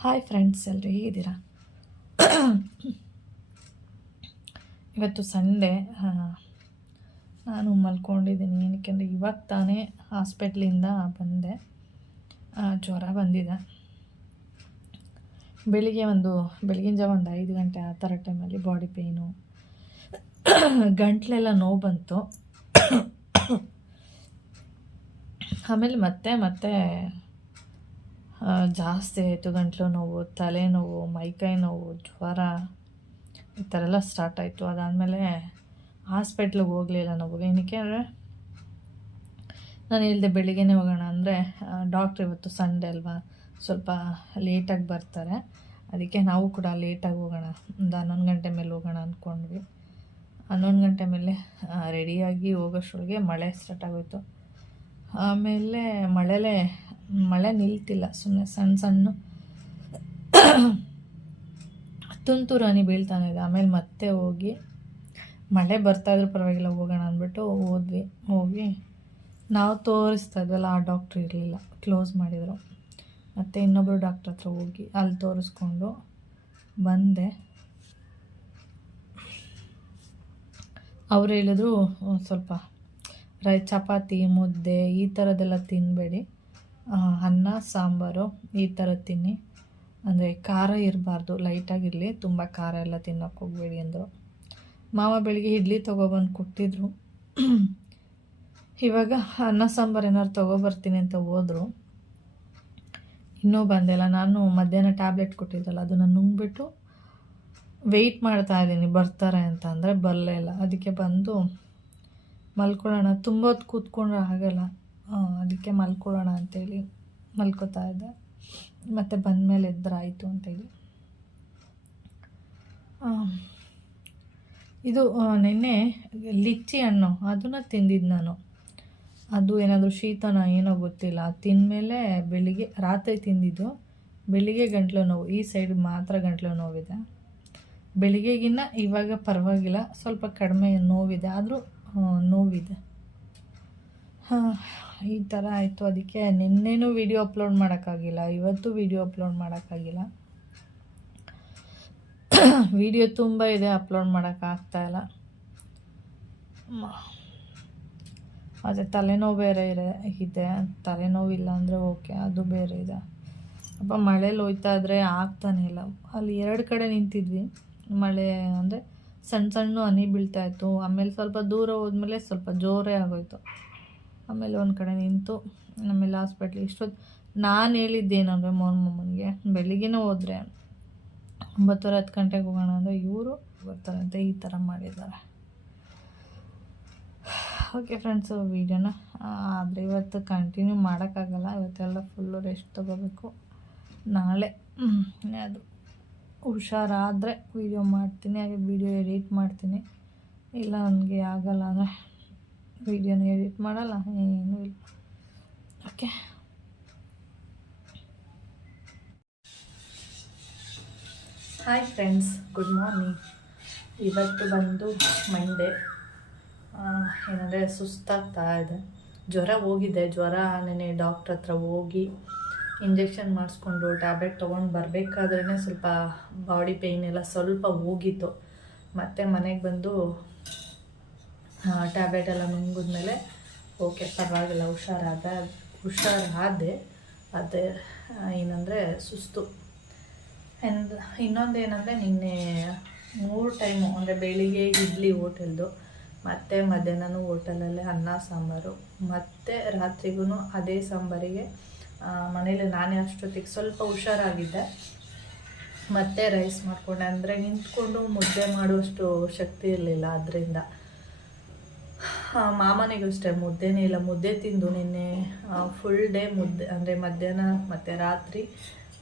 Hi friends, ಎಲ್ಲರೂ ಹೇಗಿದ್ದೀರಾ? ಇವತ್ತು ಸಂಡೇ. ನಾನು ಮಲ್ಕೊಂಡಿದ್ದೀನಿ. ಏನಕ್ಕೆಂದರೆ ಇವಾಗ ತಾನೇ ಹಾಸ್ಪಿಟ್ಲಿಂದ ಬಂದೆ. ಜ್ವರ ಬಂದಿದೆ. ಬೆಳಗಿನ ಜಾವ ಒಂದು 5 ಗಂಟೆ ಆ ಥರ ಟೈಮಲ್ಲಿ ಬಾಡಿ ಪೇಯ್ನು, ಗಂಟ್ಲೆಲ್ಲ ನೋವು ಬಂತು. ಆಮೇಲೆ ಮತ್ತೆ ಜಾಸ್ತಿ ಆಯಿತು. ಗಂಟ್ಲು ನೋವು, ತಲೆನೋವು, ಮೈಕೈ ನೋವು, ಜ್ವರ ಈ ಥರ ಎಲ್ಲ ಸ್ಟಾರ್ಟ್ ಆಯಿತು. ಅದಾದಮೇಲೆ ಹಾಸ್ಪಿಟ್ಲಿಗೆ ಹೋಗಲಿಲ್ಲ ನಾವು. ಏನಕ್ಕೆ ಅಂದರೆ ನಾನು ಹೇಳಿದೆ ಬೆಳಿಗ್ಗೆನೇ ಹೋಗೋಣ ಅಂದರೆ ಡಾಕ್ಟ್ರ್ ಇವತ್ತು ಸಂಡೇ ಅಲ್ವಾ, ಸ್ವಲ್ಪ ಲೇಟಾಗಿ ಬರ್ತಾರೆ. ಅದಕ್ಕೆ ನಾವು ಕೂಡ ಲೇಟಾಗಿ ಹೋಗೋಣ, ಒಂದು 11 ಗಂಟೆ ಮೇಲೆ ಹೋಗೋಣ ಅಂದ್ಕೊಂಡ್ವಿ. 11 ಗಂಟೆ ಮೇಲೆ ರೆಡಿಯಾಗಿ ಹೋಗೋಷ್ಟೊಳಗೆ ಮಳೆ ಸ್ಟಾರ್ಟ್ ಆಗೋಯಿತು. ಆಮೇಲೆ ಮಳೆ ನಿಲ್ತಿಲ್ಲ, ಸುಮ್ಮನೆ ಸಣ್ಣ ತುಂತುರು ಹನಿ ಬೀಳ್ತಾನೆ ಇದೆ. ಆಮೇಲೆ ಮತ್ತೆ ಹೋಗಿ ಮಳೆ ಬರ್ತಾಯಿದ್ರು ಪರವಾಗಿಲ್ಲ ಹೋಗೋಣ ಅಂದ್ಬಿಟ್ಟು ಹೋಗಿ ನಾವು ತೋರಿಸ್ತಾ ಇದ್ವಲ್ಲ, ಆ ಡಾಕ್ಟ್ರ್ ಇರಲಿಲ್ಲ, ಕ್ಲೋಸ್ ಮಾಡಿದರು. ಮತ್ತು ಇನ್ನೊಬ್ಬರು ಡಾಕ್ಟ್ರ್ ಹತ್ರ ಹೋಗಿ ಅಲ್ಲಿ ತೋರಿಸ್ಕೊಂಡು ಬಂದೆ. ಅವ್ರು ಹೇಳಿದ್ರು ಸ್ವಲ್ಪ ಚಪಾತಿ, ಮುದ್ದೆ ಈ ಥರದ್ದೆಲ್ಲ ತಿನ್ನಬೇಡಿ, ಅನ್ನ ಸಾಂಬಾರು ಈ ಥರ ತಿನ್ನಿ, ಅಂದರೆ ಖಾರ ಇರಬಾರ್ದು, ಲೈಟಾಗಿರಲಿ, ತುಂಬ ಖಾರ ಎಲ್ಲ ತಿನ್ನೋಕ್ಕೆ ಹೋಗಬೇಡಿ ಅಂದರು. ಮಾವ ಬೆಳಿಗ್ಗೆ ಇಡ್ಲಿ ತೊಗೊಬಂದು ಕೊಟ್ಟಿದ್ರು. ಇವಾಗ ಅನ್ನ ಸಾಂಬಾರು ಏನಾದ್ರು ತೊಗೊಬರ್ತೀನಿ ಅಂತ ಹೋದರು. ಇನ್ನೂ ಬಂದಿಲ್ಲ. ನಾನು ಮಧ್ಯಾಹ್ನ ಟ್ಯಾಬ್ಲೆಟ್ ಕೊಟ್ಟಿದ್ದಲ್ಲ, ಅದನ್ನು ನುಂಗ್ಬಿಟ್ಟು ವೆಯ್ಟ್ ಮಾಡ್ತಾಯಿದ್ದೀನಿ ಬರ್ತಾರೆ ಅಂತ. ಅಂದರೆ ಬರಲೇ ಇಲ್ಲ. ಅದಕ್ಕೆ ಬಂದು ಮಲ್ಕೊಳ್ಳೋಣ, ತುಂಬ ಹೊತ್ತು ಕೂತ್ಕೊಂಡ್ರೆ ಆಗಲ್ಲ, ಅದಕ್ಕೆ ಮಲ್ಕೊಳ್ಳೋಣ ಅಂತೇಳಿ ಮಲ್ಕೋತಾ ಇದ್ದೆ. ಮತ್ತು ಬಂದಮೇಲೆ ಎದ್ದರಾಯಿತು ಅಂತೇಳಿ. ಇದು ನಿನ್ನೆ ಲಿಚ್ಚಿ ಹಣ್ಣು ಅದನ್ನು ತಿಂದಿದ್ದು ನಾನು. ಅದು ಏನಾದರೂ ಶೀತನ ಏನೋ ಗೊತ್ತಿಲ್ಲ, ತಿಂದಮೇಲೆ ರಾತ್ರಿ ತಿಂದಿದ್ದು, ಬೆಳಿಗ್ಗೆ ಗಂಟ್ಲು ನೋವು, ಈ ಸೈಡ್ ಮಾತ್ರ ಗಂಟ್ಲು ನೋವಿದೆ. ಬೆಳಿಗ್ಗೆಗಿನ್ನ ಇವಾಗ ಪರವಾಗಿಲ್ಲ, ಸ್ವಲ್ಪ ಕಡಿಮೆ ನೋವಿದೆ, ಆದರೂ ನೋವಿದೆ. ಈ ಥರ ಆಯಿತು. ಅದಕ್ಕೆ ನಿನ್ನೆನೂ ವಿಡಿಯೋ ಅಪ್ಲೋಡ್ ಮಾಡೋಕ್ಕಾಗಿಲ್ಲ, ಇವತ್ತು ವಿಡಿಯೋ ಅಪ್ಲೋಡ್ ಮಾಡೋಕ್ಕಾಗಿಲ್ಲ. ವಿಡಿಯೋ ತುಂಬ ಇದೆ, ಅಪ್ಲೋಡ್ ಮಾಡೋಕ್ಕಾಗ್ತಾಯಿಲ್ಲ. ಅದೇ ತಲೆನೋವು ಬೇರೆ ಇದೆ. ತಲೆನೋವಿಲ್ಲ ಅಂದರೆ ಓಕೆ, ಅದು ಬೇರೆ ಇದೆ. ಮಳೇಲಿ ಹೋಯ್ತಾ ಇದ್ರೆ ಆಗ್ತಾನೆ ಇಲ್ಲ. ಅಲ್ಲಿ 2 ಕಡೆ ನಿಂತಿದ್ವಿ. ಮಳೆ ಅಂದರೆ ಸಣ್ಣ ಹನಿ ಬೀಳ್ತಾಯಿತ್ತು. ಆಮೇಲೆ ಸ್ವಲ್ಪ ದೂರ ಹೋದ್ಮೇಲೆ ಸ್ವಲ್ಪ ಜೋರೇ ಆಗೋಯ್ತು. ಆಮೇಲೆ ಒಂದು ಕಡೆ ನಿಂತು ಆಮೇಲೆ ಹಾಸ್ಪಿಟ್ಲಿಗೆ ಇಷ್ಟೊತ್ತು ನಾನು ಹೇಳಿದ್ದೇನಂದರೆ ಮಮ್ಮನಿಗೆ ಬೆಳಿಗ್ಗೆನೇ ಹೋದರೆ 9:10 ಗಂಟೆಗೆ ಹೋಗೋಣ ಅಂದರೆ ಇವರು ಬರ್ತಾರೆ ಅಂತ ಈ ಥರ ಮಾಡಿದ್ದಾರೆ. ಓಕೆ ಫ್ರೆಂಡ್ಸು, ವೀಡಿಯೋನ ಆದರೆ ಇವತ್ತು ಕಂಟಿನ್ಯೂ ಮಾಡೋಕ್ಕಾಗಲ್ಲ. ಇವತ್ತೆಲ್ಲ ಫುಲ್ಲು ರೆಸ್ಟ್ ತೊಗೋಬೇಕು. ನಾಳೆ ಅದು ಹುಷಾರಾದರೆ ವೀಡಿಯೋ ಮಾಡ್ತೀನಿ, ಹಾಗೆ ವೀಡಿಯೋ ಎಡಿಟ್ ಮಾಡ್ತೀನಿ. ಇಲ್ಲ ನನಗೆ ಆಗಲ್ಲ ಅಂದರೆ ವೀಡಿಯೋನ ಎಡಿಟ್ ಮಾಡಲ್ಲ, ಏನೂ ಇಲ್ಲ. Okay, hi friends, good morning. ಇವತ್ತು ಬಂದು ಮಂಡೇ. ಏನಂದರೆ ಸುಸ್ತಾಗ್ತಾ ಇದೆ. ಜ್ವರ ಹೋಗಿದೆ. ಜ್ವರ ನೆನೆ ಡಾಕ್ಟ್ರ್ ಹತ್ರ ಹೋಗಿ ಇಂಜೆಕ್ಷನ್ ಮಾಡಿಸ್ಕೊಂಡು ಟ್ಯಾಬ್ಲೆಟ್ ತೊಗೊಂಡು ಬರಬೇಕಾದ್ರೇ ಸ್ವಲ್ಪ ಬಾಡಿ ಪೇಯ್ನ್ ಎಲ್ಲ ಸ್ವಲ್ಪ ಹೋಗಿತ್ತು. ಮತ್ತು ಮನೆಗೆ ಬಂದು ಟ್ಯಾಬ್ಲೆಟ್ ಎಲ್ಲ ನುಂಗಿದ್ಮೇಲೆ ಓಕೆ ಪರವಾಗಿಲ್ಲ, ಹುಷಾರಾದೆ. ಅದೇ ಏನಂದರೆ ಸುಸ್ತು. ಇನ್ನೊಂದು ಏನಂದರೆ ನಿನ್ನೆ 3 ಟೈಮು, ಅಂದರೆ ಬೆಳಿಗ್ಗೆ ಇಡ್ಲಿ ಹೋಟೆಲ್ದು, ಮತ್ತು ಮಧ್ಯಾಹ್ನನೂ ಹೋಟೆಲಲ್ಲೇ ಅನ್ನ ಸಾಂಬಾರು, ಮತ್ತು ರಾತ್ರಿಗೂ ಅದೇ ಸಾಂಬಾರಿಗೆ ಮನೇಲಿ ನಾನೇ ಅಷ್ಟೊತ್ತಿಗೆ ಸ್ವಲ್ಪ ಹುಷಾರಾಗಿದ್ದೆ. ಮತ್ತೆ ರೈಸ್ ಮಾಡಿಕೊಂಡೆ, ಅಂದರೆ ನಿಂತ್ಕೊಂಡು ಮುದ್ದೆ ಮಾಡುವಷ್ಟು ಶಕ್ತಿ ಇರಲಿಲ್ಲ. ಅದರಿಂದ ಮಾಮನಿಗೂ ಅಷ್ಟೇ ಮುದ್ದೆನೇ ಇಲ್ಲ. ಮುದ್ದೆ ತಿಂದು ನಿನ್ನೆ ಫುಲ್ ಡೇ ಮುದ್ದೆ, ಅಂದರೆ ಮಧ್ಯಾಹ್ನ ಮತ್ತು ರಾತ್ರಿ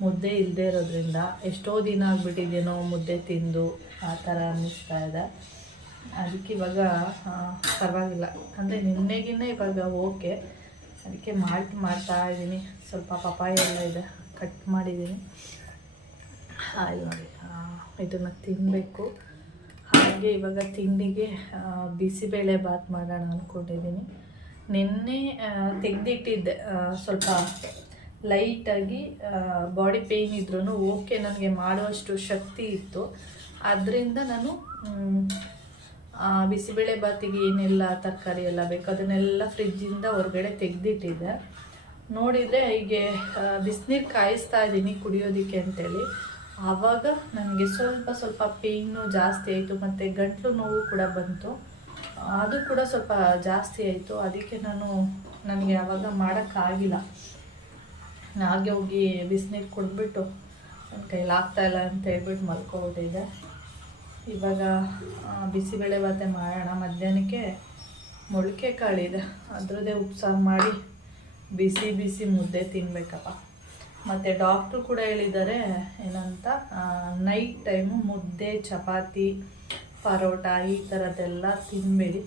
ಮುದ್ದೆ ಇಲ್ಲದೆ ಇರೋದ್ರಿಂದ ಎಷ್ಟೋ ದಿನ ಆಗಿಬಿಟ್ಟಿದ್ದೇನೋ ಮುದ್ದೆ ತಿಂದು ಆ ಥರ ಅನ್ನಿಸ್ತಾ ಇದೆ. ಅದಕ್ಕೆ ಇವಾಗ ಪರವಾಗಿಲ್ಲ, ಅಂದರೆ ನಿನ್ನೆಗಿನ್ನ ಇವಾಗ ಓಕೆ. ಅದಕ್ಕೆ ಮಾಡ್ತಾ ಇದ್ದೀನಿ. ಸ್ವಲ್ಪ ಪಪಾಯ ಎಲ್ಲ ಇದೆ, ಕಟ್ ಮಾಡಿದ್ದೀನಿ. ಇಲ್ಲಿ ನೋಡಿ, ಇದನ್ನು ತಿನ್ನಬೇಕು. ಹಾಗೆ ಇವಾಗ ತಿಂಡಿಗೆ ಬಿಸಿಬೇಳೆ ಬಾತ್ ಮಾಡೋಣ ಅಂದ್ಕೊಂಡಿದ್ದೀನಿ. ನಿನ್ನೆ ತೆಗೆದಿಟ್ಟಿದ್ದೆ, ಸ್ವಲ್ಪ ಲೈಟಾಗಿ ಬಾಡಿ ಪೇಯ್ನ್ ಇದ್ರೂ ಓಕೆ ನನಗೆ ಮಾಡುವಷ್ಟು ಶಕ್ತಿ ಇತ್ತು. ಅದರಿಂದ ನಾನು ಬಿಸಿಬೇಳೆ ಬಾತಿಗೆ ಏನೆಲ್ಲ ತರಕಾರಿ ಎಲ್ಲ ಬೇಕು ಅದನ್ನೆಲ್ಲ ಫ್ರಿಜ್ಜಿಂದ ಹೊರಗಡೆ ತೆಗೆದಿಟ್ಟಿದ್ದೆ. ನೋಡಿದರೆ ಹೀಗೆ ಬಿಸಿನೀರು ಕಾಯಿಸ್ತಾ ಇದ್ದೀನಿ ಕುಡಿಯೋದಕ್ಕೆ ಅಂತೇಳಿ. ಆವಾಗ ನನಗೆ ಸ್ವಲ್ಪ ಪೇಯ್ನು ಜಾಸ್ತಿ ಆಯಿತು ಮತ್ತು ಗಂಟಲು ನೋವು ಕೂಡ ಬಂತು. ಅದು ಕೂಡ ಸ್ವಲ್ಪ ಜಾಸ್ತಿ ಆಯಿತು. ಅದಕ್ಕೆ ನನಗೆ ಆವಾಗ ಮಾಡೋಕ್ಕಾಗಿಲ್ಲ. ಹಾಗೆ ಹೋಗಿ ಬಿಸಿನೀರು ಕುಡಿದ್ಬಿಟ್ಟು ನನ್ನ ಕೈಲಾಗ್ತಾಯಿಲ್ಲ ಅಂತ ಹೇಳ್ಬಿಟ್ಟು ಮಲ್ಕೊಬಿಟ್ಟಿದ್ದೆ. ಇವಾಗ ಬಿಸಿಬೇಳೆ ಬಾತೆ ಮಾಡೋಣ. ಮಧ್ಯಾಹ್ನಕ್ಕೆ ಮೊಳಕೆ ಕಾಳಿದೆ, ಅದರದ್ದೇ ಉಪ್ಸಾರು ಮಾಡಿ ಬಿಸಿ ಮುದ್ದೆ ತಿನ್ನಬೇಕಪ್ಪ. ಮತ್ತು ಡಾಕ್ಟ್ರು ಕೂಡ ಹೇಳಿದ್ದಾರೆ ಏನಂತ, ನೈಟ್ ಟೈಮು ಮುದ್ದೆ, ಚಪಾತಿ, ಪರೋಟ ಈ ಥರದ್ದೆಲ್ಲ ತಿನ್ನಬೇಡಿ,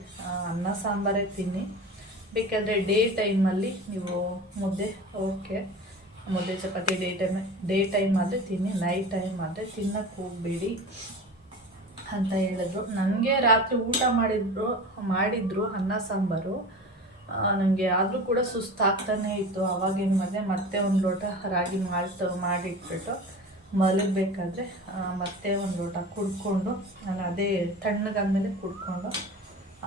ಅನ್ನ ಸಾಂಬಾರೇ ತಿನ್ನಿ. ಬೇಕಾದರೆ ಡೇ ಟೈಮಲ್ಲಿ ನೀವು ಮುದ್ದೆ ಓಕೆ, ಮುದ್ದೆ ಚಪಾತಿ ಡೇ ಟೈಮ್ ಆದರೆ ತಿನ್ನಿ, ನೈಟ್ ಟೈಮ್ ಆದರೆ ತಿನ್ನಕ್ಕೆ ಹೋಗಬೇಡಿ ಅಂತ ಹೇಳಿದ್ರು. ನನಗೆ ರಾತ್ರಿ ಊಟ ಮಾಡಿದ್ರು ಅನ್ನ ಸಾಂಬಾರು. ನನಗೆ ಆದರೂ ಕೂಡ ಸುಸ್ತಾಗ್ತಾನೇ ಇತ್ತು. ಆವಾಗೇನು ಮಾಡಿದೆ, ಮತ್ತೆ ಒಂದು ಲೋಟ ರಾಗಿ ಮಾಲ್ಟ್ ಮಾಡಿಟ್ಬಿಟ್ಟು ಮಲಗಬೇಕಾದ್ರೆ ಮತ್ತೆ ಒಂದು ಲೋಟ ಕುಡ್ಕೊಂಡು, ನಾನು ಅದೇ ತಣ್ಣಗಾದ್ಮೇಲೆ ಕುಡ್ಕೊಂಡು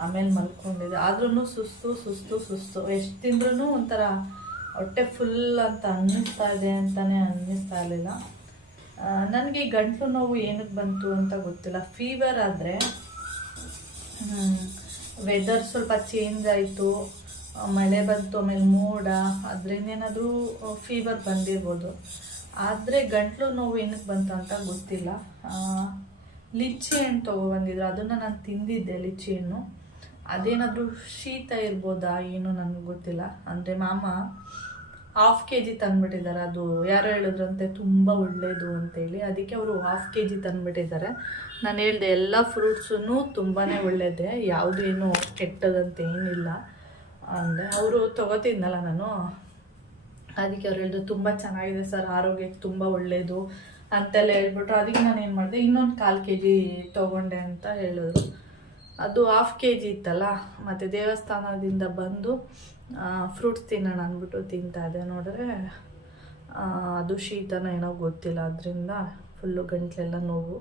ಆಮೇಲೆ ಮಲ್ಕೊಂಡಿದ್ದೆ. ಆದ್ರೂ ಸುಸ್ತು ಎಷ್ಟು ತಿಂದ್ರೂ ಒಂಥರ ಹೊಟ್ಟೆ ಫುಲ್ ಅಂತ ಅನ್ನಿಸ್ತಾ ಇದೆ ಅಂತಲೇ ಅನ್ನಿಸ್ತಾ ಇರಲಿಲ್ಲ. ನನಗೆ ಗಂಟಲು ನೋವು ಏನಕ್ಕೆ ಬಂತು ಅಂತ ಗೊತ್ತಿಲ್ಲ. ಫೀವರ್ ಆದರೆ ವೆದರ್ ಸ್ವಲ್ಪ ಚೇಂಜ್ ಆಯಿತು, ಮಳೆ ಬಂತು, ಆಮೇಲೆ ಮೋಡ, ಅದರಿಂದೇನಾದರೂ ಫೀವರ್ ಬಂದಿರ್ಬೋದು. ಆದರೆ ಗಂಟಲು ನೋವು ಏನಕ್ಕೆ ಬಂತು ಅಂತ ಗೊತ್ತಿಲ್ಲ. ಲಿಚ್ಚಿ ಹಣ್ಣು ತೊಗೊಬಂದಿದ್ರು, ಅದನ್ನು ನಾನು ತಿಂದಿದ್ದೆ. ಲಿಚ್ಚಿ ಹಣ್ಣು ಅದೇನಾದರೂ ಶೀತ ಇರ್ಬೋದಾ ಏನೋ ನನಗೆ ಗೊತ್ತಿಲ್ಲ. ಅಂದರೆ ಮಾಮ 1/2 kg ತಂದುಬಿಟ್ಟಿದ್ದಾರೆ. ಅದು ಯಾರೋ ಹೇಳಿದ್ರಂತೆ ತುಂಬ ಒಳ್ಳೆಯದು ಅಂತೇಳಿ, ಅದಕ್ಕೆ ಅವರು 1/2 kg ತಂದುಬಿಟ್ಟಿದ್ದಾರೆ. ನಾನು ಹೇಳಿದೆ ಎಲ್ಲ ಫ್ರೂಟ್ಸೂ ತುಂಬಾ ಒಳ್ಳೆಯದೇ, ಯಾವುದೇನು ಕೆಟ್ಟದಂತ ಏನಿಲ್ಲ ಅಂದರೆ. ಅವರು ತೊಗೋತಿದ್ನಲ್ಲ ನಾನು, ಅದಕ್ಕೆ ಅವ್ರು ಹೇಳಿದ್ರು ತುಂಬ ಚೆನ್ನಾಗಿದೆ ಸರ್, ಆರೋಗ್ಯಕ್ಕೆ ತುಂಬ ಒಳ್ಳೆಯದು ಅಂತೆಲ್ಲ ಹೇಳ್ಬಿಟ್ರು. ಅದಕ್ಕೆ ನಾನು ಏನು ಮಾಡಿದೆ, ಇನ್ನೊಂದು 1/4 kg ತೊಗೊಂಡೆ ಅಂತ ಹೇಳಿದ್ರು. ಅದು 1/2 kg ಇತ್ತಲ್ಲ. ಮತ್ತು ದೇವಸ್ಥಾನದಿಂದ ಬಂದು ಫ್ರೂಟ್ಸ್ ತಿನ್ನೋಣ ಅಂದ್ಬಿಟ್ಟು ತಿಂತಾ ಇದ್ದೆ. ನೋಡಿದ್ರೆ ಅದು ಶೀತನ ಏನೋ ಗೊತ್ತಿಲ್ಲ, ಅದರಿಂದ ಫುಲ್ಲು ಗಂಟಲೆಲ್ಲ ನೋವು.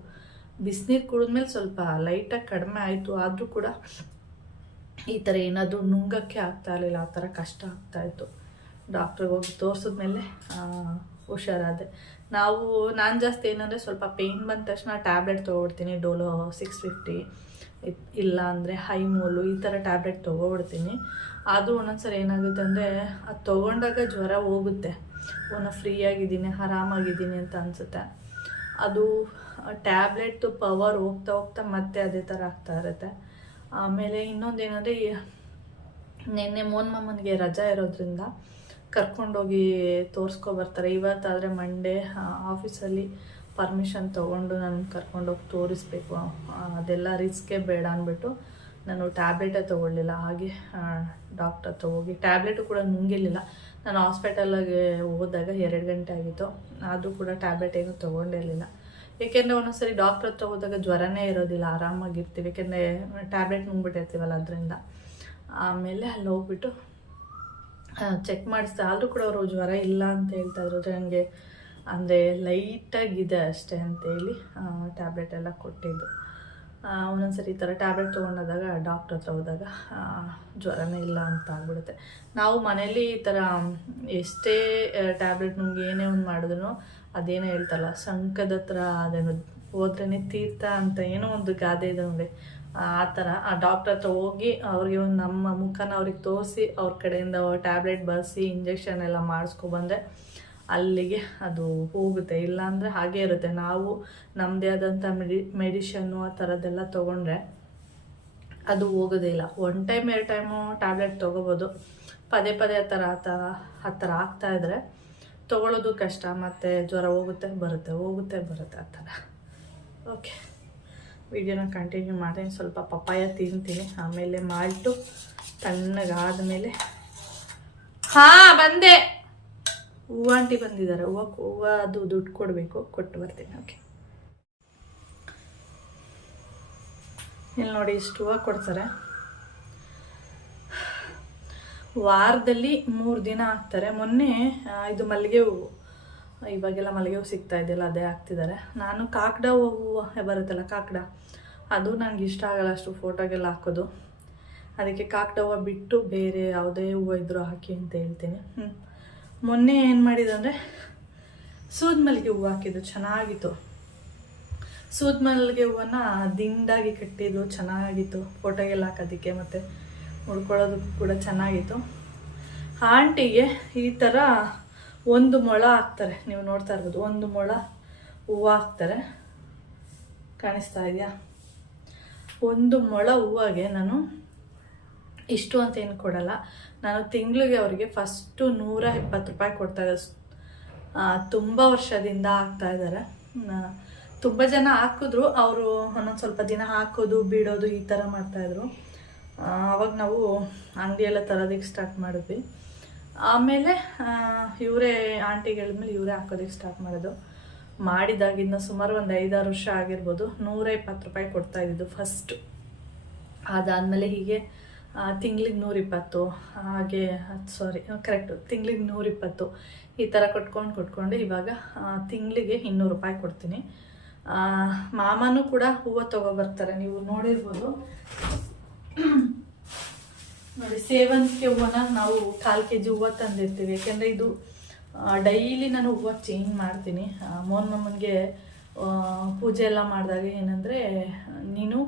ಬಿಸಿನೀರು ಕುಡಿದ್ಮೇಲೆ ಸ್ವಲ್ಪ ಲೈಟಾಗಿ ಕಡಿಮೆ ಆಯಿತು. ಆದರೂ ಕೂಡ ಈ ಥರ ಏನಾದರೂ ನುಂಗಕ್ಕೆ ಆಗ್ತಾ ಇರಲಿಲ್ಲ, ಆ ಥರ ಕಷ್ಟ ಆಗ್ತಾಯಿತ್ತು. ಡಾಕ್ಟ್ರಿಗೆ ಹೋಗಿ ತೋರಿಸಿದ್ಮೇಲೆ ಹುಷಾರಾದೆ. ನಾನು ಜಾಸ್ತಿ ಏನಂದರೆ ಸ್ವಲ್ಪ ಪೇಯ್ನ್ ಬಂದ ತಕ್ಷಣ ಟ್ಯಾಬ್ಲೆಟ್ ತೊಗೊಬಿಡ್ತೀನಿ. ಡೋಲೋ 650 ಇಲ್ಲ ಅಂದರೆ ಹೈಮೋಲು ಈ ಥರ ಟ್ಯಾಬ್ಲೆಟ್ ತೊಗೊಬಿಡ್ತೀನಿ. ಆದರೂ ಒಂದೊಂದ್ಸರಿ ಏನಾಗುತ್ತೆ ಅಂದರೆ ಅದು ತೊಗೊಂಡಾಗ ಜ್ವರ ಹೋಗುತ್ತೆ, ಫ್ರೀಯಾಗಿದ್ದೀನಿ ಆರಾಮಾಗಿದ್ದೀನಿ ಅಂತ ಅನಿಸುತ್ತೆ. ಅದು ಟ್ಯಾಬ್ಲೆಟ್ ಪವರ್ ಹೋಗ್ತಾ ಮತ್ತೆ ಅದೇ ಥರ ಆಗ್ತಾ ಇರುತ್ತೆ. ಆಮೇಲೆ ಇನ್ನೊಂದೇನೆಂದರೆ, ನಿನ್ನೆ ಮೋನ್ ಮಾಮನಿಗೆ ರಜಾ ಇರೋದ್ರಿಂದ ಕರ್ಕೊಂಡೋಗಿ ತೋರಿಸ್ಕೊಬರ್ತಾರೆ. ಇವತ್ತಾದರೆ ಮಂಡೇ ಆಫೀಸಲ್ಲಿ ಪರ್ಮಿಷನ್ ತೊಗೊಂಡು ನಾನು ಕರ್ಕೊಂಡೋಗಿ ತೋರಿಸ್ಬೇಕು. ಅದೆಲ್ಲ ರಿಸ್ಕೇ ಬೇಡ ಅಂದ್ಬಿಟ್ಟು ನಾನು ಟ್ಯಾಬ್ಲೆಟೇ ತೊಗೊಳ್ಳಿಲ್ಲ. ಹಾಗೆ ಡಾಕ್ಟರ್ ಹತ್ರ ಹೋಗಿ ಟ್ಯಾಬ್ಲೆಟು ಕೂಡ ನುಂಗಿರಲಿಲ್ಲ. ನಾನು ಹಾಸ್ಪಿಟಲ್ಗೆ ಹೋದಾಗ 2 ಗಂಟೆ ಆಗಿತ್ತು, ಆದರೂ ಕೂಡ ಟ್ಯಾಬ್ಲೆಟ್ ಏನೂ ತೊಗೊಂಡಿರಲಿಲ್ಲ. ಏಕೆಂದರೆ ಒಂದೊಂದ್ಸರಿ ಡಾಕ್ಟ್ರ್ ಹತ್ರ ಹೋದಾಗ ಜ್ವರನೇ ಇರೋದಿಲ್ಲ, ಆರಾಮಾಗಿರ್ತೀವಿ, ಏಕೆಂದರೆ ಟ್ಯಾಬ್ಲೆಟ್ ನುಂಗ್ಬಿಟ್ಟಿರ್ತೀವಲ್ಲ ಅದರಿಂದ. ಆಮೇಲೆ ಅಲ್ಲಿ ಹೋಗ್ಬಿಟ್ಟು ಚೆಕ್ ಮಾಡಿಸ್ದೆ, ಆದರೂ ಕೂಡ ಅವರು ಜ್ವರ ಇಲ್ಲ ಅಂತ ಹೇಳ್ತಾಯಿದ್ರು. ನನಗೆ ಅಂದರೆ ಲೈಟಾಗಿದೆ ಅಷ್ಟೇ ಅಂತೇಳಿ ಟ್ಯಾಬ್ಲೆಟ್ ಎಲ್ಲ ಕೊಟ್ಟಿದ್ದು. ಒಂದೊಂದ್ಸರಿ ಈ ಥರ ಟ್ಯಾಬ್ಲೆಟ್ ತೊಗೊಂಡಾಗ ಡಾಕ್ಟ್ರ್ ಹತ್ರ ಹೋದಾಗ ಜ್ವರನೇ ಇಲ್ಲ ಅಂತ ಆಗ್ಬಿಡುತ್ತೆ. ನಾವು ಮನೇಲಿ ಈ ಥರ ಎಷ್ಟೇ ಟ್ಯಾಬ್ಲೆಟ್ ನಮ್ಗೆ ಏನೇ ಒಂದು ಮಾಡಿದ್ರು ಅದೇನೋ ಹೇಳ್ತಾರಲ್ಲ, ಸಂಕದ ಹತ್ರ ಅದೇನೋ ಹೋದ್ರೇ ತೀರ್ಥ ಅಂತ ಏನೋ ಒಂದು ಗಾದೆ ಇದೆ ನೋಡಿ, ಆ ಥರ ಆ ಡಾಕ್ಟ್ರ್ ಹತ್ರ ಹೋಗಿ ಅವ್ರಿಗೆ ಒಂದು ನಮ್ಮ ಮುಖನ ಅವ್ರಿಗೆ ತೋರಿಸಿ ಅವ್ರ ಕಡೆಯಿಂದ ಟ್ಯಾಬ್ಲೆಟ್ ಬರೆಸಿ ಇಂಜೆಕ್ಷನ್ ಎಲ್ಲ ಮಾಡಿಸ್ಕೊಬಂದರೆ ಅಲ್ಲಿಗೆ ಅದು ಹೋಗುತ್ತೆ. ಇಲ್ಲಾಂದರೆ ಹಾಗೇ ಇರುತ್ತೆ. ನಾವು ನಮ್ಮದೇ ಆದಂಥ ಮೆಡಿಷನ್ನು ಆ ಥರದ್ದೆಲ್ಲ ತೊಗೊಂಡ್ರೆ ಅದು ಹೋಗೋದೇ ಇಲ್ಲ. 1 ಟೈಮ್ 2 ಟೈಮು ಟ್ಯಾಬ್ಲೆಟ್ ತೊಗೋಬೋದು. ಪದೇ ಆ ಥರ ಆಗ್ತಾಯಿದ್ರೆ ತೊಗೊಳ್ಳೋದು ಕಷ್ಟ, ಮತ್ತು ಜ್ವರ ಹೋಗುತ್ತೆ ಬರುತ್ತೆ ಆ ಥರ. ಓಕೆ, ವಿಡಿಯೋನ ಕಂಟಿನ್ಯೂ ಮಾಡಿ. ಸ್ವಲ್ಪ ಪಪ್ಪಾಯ ತಿಂತೀನಿ, ಆಮೇಲೆ ಮಾಲ್ಟು ತಣ್ಣಗಾದ್ಮೇಲೆ ಬಂದೆ. ಹೂವು ಆಂಟಿ ಬಂದಿದ್ದಾರೆ, ಹೂವು ಅದು ದುಡ್ಡು ಕೊಡಬೇಕು, ಕೊಟ್ಟು ಬರ್ತೀನಿ. ಓಕೆ, ಇಲ್ಲಿ ನೋಡಿ ಇಷ್ಟು ಹೂವು ಕೊಡ್ತಾರೆ. ವಾರದಲ್ಲಿ 3 ದಿನ ಹಾಕ್ತಾರೆ. ಮೊನ್ನೆ ಇದು ಮಲ್ಲಿಗೆ ಹೂವು, ಇವಾಗೆಲ್ಲ ಮಲ್ಲಿಗೆ ಹೂವು ಸಿಗ್ತಾ ಇದೆಯಲ್ಲ ಅದೇ ಹಾಕ್ತಿದ್ದಾರೆ. ನಾನು ಕಾಕಡ ಹೂವು ಬರುತ್ತಲ್ಲ ಕಾಕಡ, ಅದು ನನಗೆ ಇಷ್ಟ ಆಗಲ್ಲ ಅಷ್ಟು ಫೋಟೋಗೆಲ್ಲ ಹಾಕೋದು. ಅದಕ್ಕೆ ಕಾಕಡ ಹೂವು ಬಿಟ್ಟು ಬೇರೆ ಯಾವುದೇ ಹೂವು ಇದ್ರೂ ಹಾಕಿ ಅಂತ ಹೇಳ್ತೀನಿ. ಮೊನ್ನೆ ಏನು ಮಾಡಿದಂದರೆ ಸೂದ್ ಮಲ್ಲಿಗೆ ಹೂವು ಹಾಕಿದ್ದು, ಚೆನ್ನಾಗಿತ್ತು. ಸೂದ್ ಮಲ್ಲಿಗೆ ಹೂವನ್ನು ದಿಂಡಾಗಿ ಕಟ್ಟಿದ್ದು ಚೆನ್ನಾಗಿತ್ತು ಫೋಟೋಗೆಲ್ಲ ಹಾಕೋದಕ್ಕೆ, ಮತ್ತು ಉಳ್ಕೊಳ್ಳೋದಕ್ಕೂ ಕೂಡ ಚೆನ್ನಾಗಿತ್ತು. ಆಂಟಿಗೆ ಈ ಥರ 1 ಮೊಳ ಹಾಕ್ತಾರೆ, ನೀವು ನೋಡ್ತಾ ಇರ್ಬೋದು. 1 ಮೊಳ ಹೂವು ಹಾಕ್ತಾರೆ, ಕಾಣಿಸ್ತಾ ಇದೆಯಾ? 1 ಮೊಳ ಹೂವಾಗೆ ನಾನು ಇಷ್ಟು ಅಂತ ಏನು ಕೊಡಲ್ಲ. ನಾನು ತಿಂಗಳಿಗೆ ಅವರಿಗೆ ಫಸ್ಟು 170 ರೂಪಾಯಿ ಕೊಡ್ತಾಯಿದ್ದೆ. ತುಂಬ ವರ್ಷದಿಂದ ಹಾಕ್ತಾಯಿದ್ದಾರೆ. ತುಂಬ ಜನ ಹಾಕಿದ್ರು, ಅವರು ಒಂದೊಂದು ಸ್ವಲ್ಪ ದಿನ ಹಾಕೋದು ಬಿಡೋದು ಈ ಥರ ಮಾಡ್ತಾಯಿದ್ರು. ಆವಾಗ ನಾವು ಅಂಗಡಿಯೆಲ್ಲ ತರೋದಕ್ಕೆ ಸ್ಟಾರ್ಟ್ ಮಾಡಿದ್ವಿ. ಆಮೇಲೆ ಇವರೇ ಆಂಟಿಗೆ ಹೇಳಿದ್ಮೇಲೆ ಇವರೇ ಹಾಕೋದಕ್ಕೆ ಸ್ಟಾರ್ಟ್ ಮಾಡೋದು. ಮಾಡಿದಾಗಿಂದ ಸುಮಾರು ಒಂದು 5-6 ವರ್ಷ ಆಗಿರ್ಬೋದು. 120 ರೂಪಾಯಿ ಕೊಡ್ತಾಯಿದ್ದು ಫಸ್ಟು. ಅದಾದಮೇಲೆ ಹೀಗೆ ತಿಂಗ್ಳಿಗೆ 120, ಹಾಗೆ ಕರೆಕ್ಟು ತಿಂಗ್ಳಿಗೆ 120 ಈ ಥರ ಕೊಟ್ಕೊಂಡು ಇವಾಗ ತಿಂಗಳಿಗೆ 200 ರೂಪಾಯಿ ಕೊಡ್ತೀನಿ. ಮಾಮನೂ ಕೂಡ ಹೂವು ತೊಗೊಬರ್ತಾರೆ, ನೀವು ನೋಡಿರ್ಬೋದು ನೋಡಿ. ಸೇವಂತಿಗೆ ಹೂವನ್ನ ನಾವು 1/4 kg ಹೂವು ತಂದಿರ್ತೀವಿ, ಯಾಕೆಂದರೆ ಇದು ಡೈಲಿ ನಾನು ಹೂವು ಚೇಂಜ್ ಮಾಡ್ತೀನಿ. ಮೋಹನಮ್ಮನಿಗೆ ಪೂಜೆ ಎಲ್ಲ ಮಾಡಿದಾಗ ಏನಂದರೆ, ನೀನು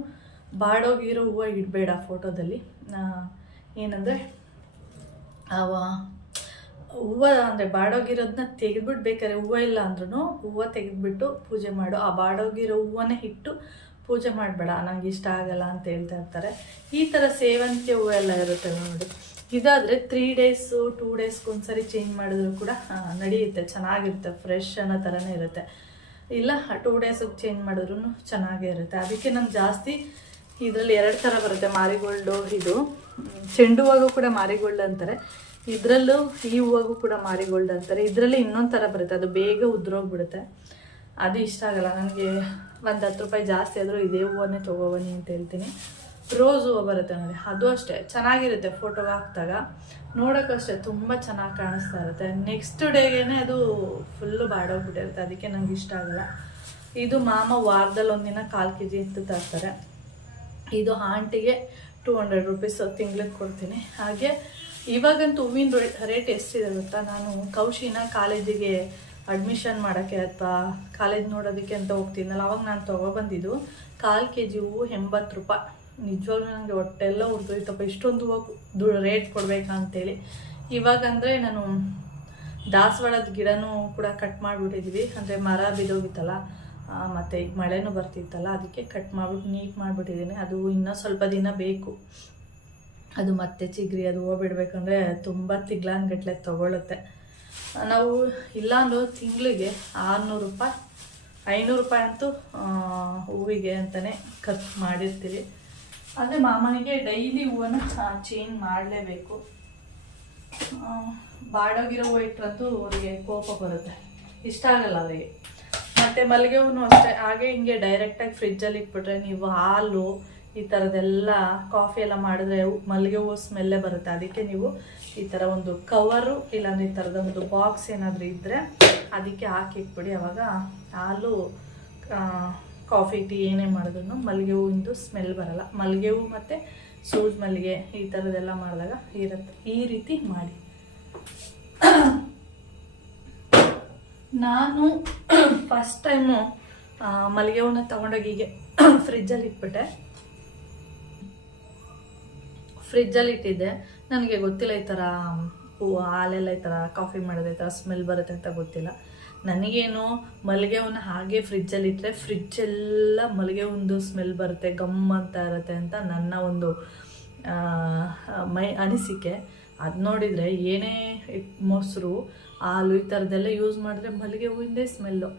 ಬಾಡೋಗಿರೋ ಹೂವು ಇಡಬೇಡ ಫೋಟೋದಲ್ಲಿ, ಏನಂದರೆ ಹೂವು ಅಂದರೆ ಬಾಡೋಗಿರೋದನ್ನ ತೆಗೆದ್ಬಿಟ್ಟು, ಬೇಕಾದ್ರೆ ಹೂವು ಇಲ್ಲ ಅಂದ್ರೂ ಹೂವು ತೆಗೆದ್ಬಿಟ್ಟು ಪೂಜೆ ಮಾಡು, ಆ ಬಾಡೋಗಿರೋ ಹೂವನ್ನೇ ಇಟ್ಟು ಪೂಜೆ ಮಾಡಬೇಡ, ನನಗೆ ಇಷ್ಟ ಆಗಲ್ಲ ಅಂತ ಹೇಳ್ತಾ ಇರ್ತಾರೆ. ಈ ಥರ ಸೇವಂತಿಗೆ ಹೂವು ಎಲ್ಲ ಇರುತ್ತೆ ನೋಡಿ. ಇದಾದರೆ 3 days 2 daysಗೊಂದ್ಸರಿ ಚೇಂಜ್ ಮಾಡಿದ್ರು ಕೂಡ ನಡೆಯುತ್ತೆ, ಚೆನ್ನಾಗಿರುತ್ತೆ, ಫ್ರೆಶ್ ಅನ್ನೋ ಥರನೇ ಇರುತ್ತೆ. ಇಲ್ಲ 2 daysಗೆ ಚೇಂಜ್ ಮಾಡಿದ್ರು ಚೆನ್ನಾಗೇ ಇರುತ್ತೆ. ಅದಕ್ಕೆ ನಾನು ಜಾಸ್ತಿ ಇದರಲ್ಲಿ 2 ಥರ ಬರುತ್ತೆ, ಮಾರಿಗೋಲ್ಡು, ಇದು ಚೆಂಡು ಹೂವಾಗೂ ಕೂಡ ಮಾರಿಗೋಲ್ಡ್ ಅಂತಾರೆ, ಇದರಲ್ಲೂ ಈ ಹೂವಾಗೂ ಕೂಡ ಮಾರಿಗೋಲ್ಡ್ ಅಂತಾರೆ. ಇದರಲ್ಲಿ ಇನ್ನೊಂದು ಥರ ಬರುತ್ತೆ, ಅದು ಬೇಗ ಉದುರೋಗ್ಬಿಡುತ್ತೆ, ಅದು ಇಷ್ಟ ಆಗಲ್ಲ ನನಗೆ. ಒಂದು 10 ರೂಪಾಯಿ ಜಾಸ್ತಿ ಆದರೂ ಇದೇ ಹೂವನ್ನೇ ತೊಗೊಬನ್ನಿ ಅಂತ ಹೇಳ್ತೀನಿ. ರೋಸ್ ಹೂವು ಬರುತ್ತೆ ನೋಡಿ, ಅದು ಅಷ್ಟೇ ಚೆನ್ನಾಗಿರುತ್ತೆ, ಫೋಟೋ ಹಾಕಿದಾಗ ನೋಡೋಕ್ಕಷ್ಟೇ ತುಂಬ ಚೆನ್ನಾಗಿ ಕಾಣಿಸ್ತಾ ಇರುತ್ತೆ. ನೆಕ್ಸ್ಟ್ ಡೇಗೇ ಅದು ಫುಲ್ಲು ಬಾಡೋಗ್ಬಿಟ್ಟಿರುತ್ತೆ, ಅದಕ್ಕೆ ನನಗೆ ಇಷ್ಟ ಆಗಲ್ಲ. ಇದು ಮಾಮ ವಾರದಲ್ಲಿ 1 ದಿನ 1/4 kg ಇತ್ತು ತರ್ತಾರೆ. ಇದು ಆಂಟಿಗೆ 200 ರೂಪೀಸ್ ತಿಂಗ್ಳಿಗೆ ಕೊಡ್ತೀನಿ. ಹಾಗೆ ಇವಾಗಂತೂ ಹೂವಿನ ರೇಟ್ ಎಷ್ಟಿದೆ ಗೊತ್ತಾ? ನಾನು ಕೌಶಿನ ಕಾಲೇಜಿಗೆ ಅಡ್ಮಿಷನ್ ಮಾಡೋಕ್ಕೆ ಅಥವಾ ಕಾಲೇಜ್ ನೋಡೋದಕ್ಕೆ ಅಂತ ಹೋಗ್ತೀನಲ್ಲ, ಅವಾಗ ನಾನು ತೊಗೊಬಂದಿದ್ದು 1/4 kg ಹೂವು 80 ರೂಪಾಯಿ. ನಿಜವಾಗ್ಲೂ ನನಗೆ ಹೊಟ್ಟೆಲ್ಲ ಉರಿದೋಯ್ತಪ್ಪ, ಇಷ್ಟೊಂದು ಹೂವು ರೇಟ್ ಕೊಡಬೇಕಾ ಅಂತೇಳಿ. ಇವಾಗಂದರೆ ನಾನು ದಾಸವಾಳದ ಗಿಡನೂ ಕೂಡ ಕಟ್ ಮಾಡಿಬಿಟ್ಟಿದ್ವಿ, ಅಂದರೆ ಮರ ಬಿದ್ದೋಗಿತ್ತಲ್ಲ, ಮತ್ತು ಈಗ ಮಳೆನೂ ಬರ್ತಿತ್ತಲ್ಲ, ಅದಕ್ಕೆ ಕಟ್ ಮಾಡಿಬಿಟ್ಟು ನೀಟ್ ಮಾಡಿಬಿಟ್ಟಿದ್ದೀನಿ. ಅದು ಇನ್ನೂ ಸ್ವಲ್ಪ ದಿನ ಬೇಕು, ಅದು ಮತ್ತೆ ಚಿಗ್ರಿ ಅದು ಹೂವು ಬಿಡಬೇಕಂದ್ರೆ ತುಂಬ ತಿಂಗ್ಳಾನ್ಗಟ್ಲೆ ತೊಗೊಳುತ್ತೆ. ನಾವು ಇಲ್ಲಾಂದ್ರೂ ತಿಂಗಳಿಗೆ 600 ರೂಪಾಯಿ 500 ರೂಪಾಯಿ ಅಂತೂ ಹೂವಿಗೆ ಅಂತಲೇ ಖರ್ಚು ಮಾಡಿರ್ತೀವಿ. ಅಂದರೆ ಮಾಮನಿಗೆ ಡೈಲಿ ಹೂವನ್ನು ಚೇಂಜ್ ಮಾಡಲೇಬೇಕು. ಬಾಡೋಗಿರೋ ಹೂವು ಇಟ್ಟರಂತೂ ಅವರಿಗೆ ಕೋಪ ಬರುತ್ತೆ, ಇಷ್ಟ ಆಗಲ್ಲ ಅವರಿಗೆ. ಮತ್ತು ಮಲ್ಲಿಗೆ ಹೂವು ಅಷ್ಟೇ, ಹಾಗೆ ಹಿಂಗೆ ಡೈರೆಕ್ಟಾಗಿ ಫ್ರಿಜ್ಜಲ್ಲಿ ಇಟ್ಬಿಟ್ರೆ, ನೀವು ಹಾಲು ಈ ಥರದ್ದೆಲ್ಲ ಕಾಫಿ ಎಲ್ಲ ಮಾಡಿದ್ರೆ ಮಲ್ಲಿಗೆ ಹೂವು ಸ್ಮೆಲ್ಲೇ ಬರುತ್ತೆ. ಅದಕ್ಕೆ ನೀವು ಈ ಥರ ಒಂದು ಕವರು ಇಲ್ಲಾಂದ್ರೆ ಈ ಥರದ ಒಂದು ಬಾಕ್ಸ್ ಏನಾದರೂ ಇದ್ದರೆ ಅದಕ್ಕೆ ಹಾಕಿಟ್ಬಿಡಿ. ಆವಾಗ ಹಾಲು ಕಾಫಿ ಟೀ ಏನೇ ಮಾಡಿದ್ರು ಮಲ್ಲಿಗೆ ಹೂವಿಂದು ಸ್ಮೆಲ್ ಬರಲ್ಲ. ಮಲ್ಲಿಗೆ ಹೂವು ಮತ್ತು ಸೂಜಿ ಮಲ್ಲಿಗೆ ಈ ಥರದ್ದೆಲ್ಲ ಮಾಡಿದಾಗ ಇರುತ್ತೆ. ಈ ರೀತಿ ಮಾಡಿ. ನಾನು ಫಸ್ಟ್ ಟೈಮು ಮಲ್ಲಿಗೆ ಹೂವನ್ನ ತೊಗೊಂಡೋಗಿ ಹೀಗೆ ಫ್ರಿಜ್ಜಲ್ಲಿ ಇಟ್ಬಿಟ್ಟೆ. ಫ್ರಿಜ್ಜಲ್ಲಿ ಇಟ್ಟಿದ್ದೆ, ನನಗೆ ಗೊತ್ತಿಲ್ಲ ಈ ಥರ ಹೂವು ಹಾಲೆಲ್ಲ ಈ ಥರ ಕಾಫಿ ಮಾಡಿದ್ರೆ ಈ ಥರ ಸ್ಮೆಲ್ ಬರುತ್ತೆ ಅಂತ ಗೊತ್ತಿಲ್ಲ. ನನಗೇನು ಮಲ್ಲಿಗೆ ಹೂವನ್ನ ಹಾಗೆ ಫ್ರಿಜ್ಜಲ್ಲಿ ಇಟ್ಟರೆ ಫ್ರಿಜ್ಜೆಲ್ಲ ಮಲ್ಲಿಗೆ ಹೂವಿಂದು ಸ್ಮೆಲ್ ಬರುತ್ತೆ, ಗಮ್ ಅಂತ ಇರುತ್ತೆ ಅಂತ ನನ್ನ ಒಂದು ಅನಿಸಿಕೆ. ಅದು ನೋಡಿದರೆ ಏನೇ ಮೊಸರು ಹಾಲು ಈ ಥರದ್ದೆಲ್ಲ ಯೂಸ್ ಮಾಡಿದ್ರೆ ಮಲ್ಲಿಗೆ ಹೂವಿಂದೇ ಸ್ಮೆಲ್ಲು.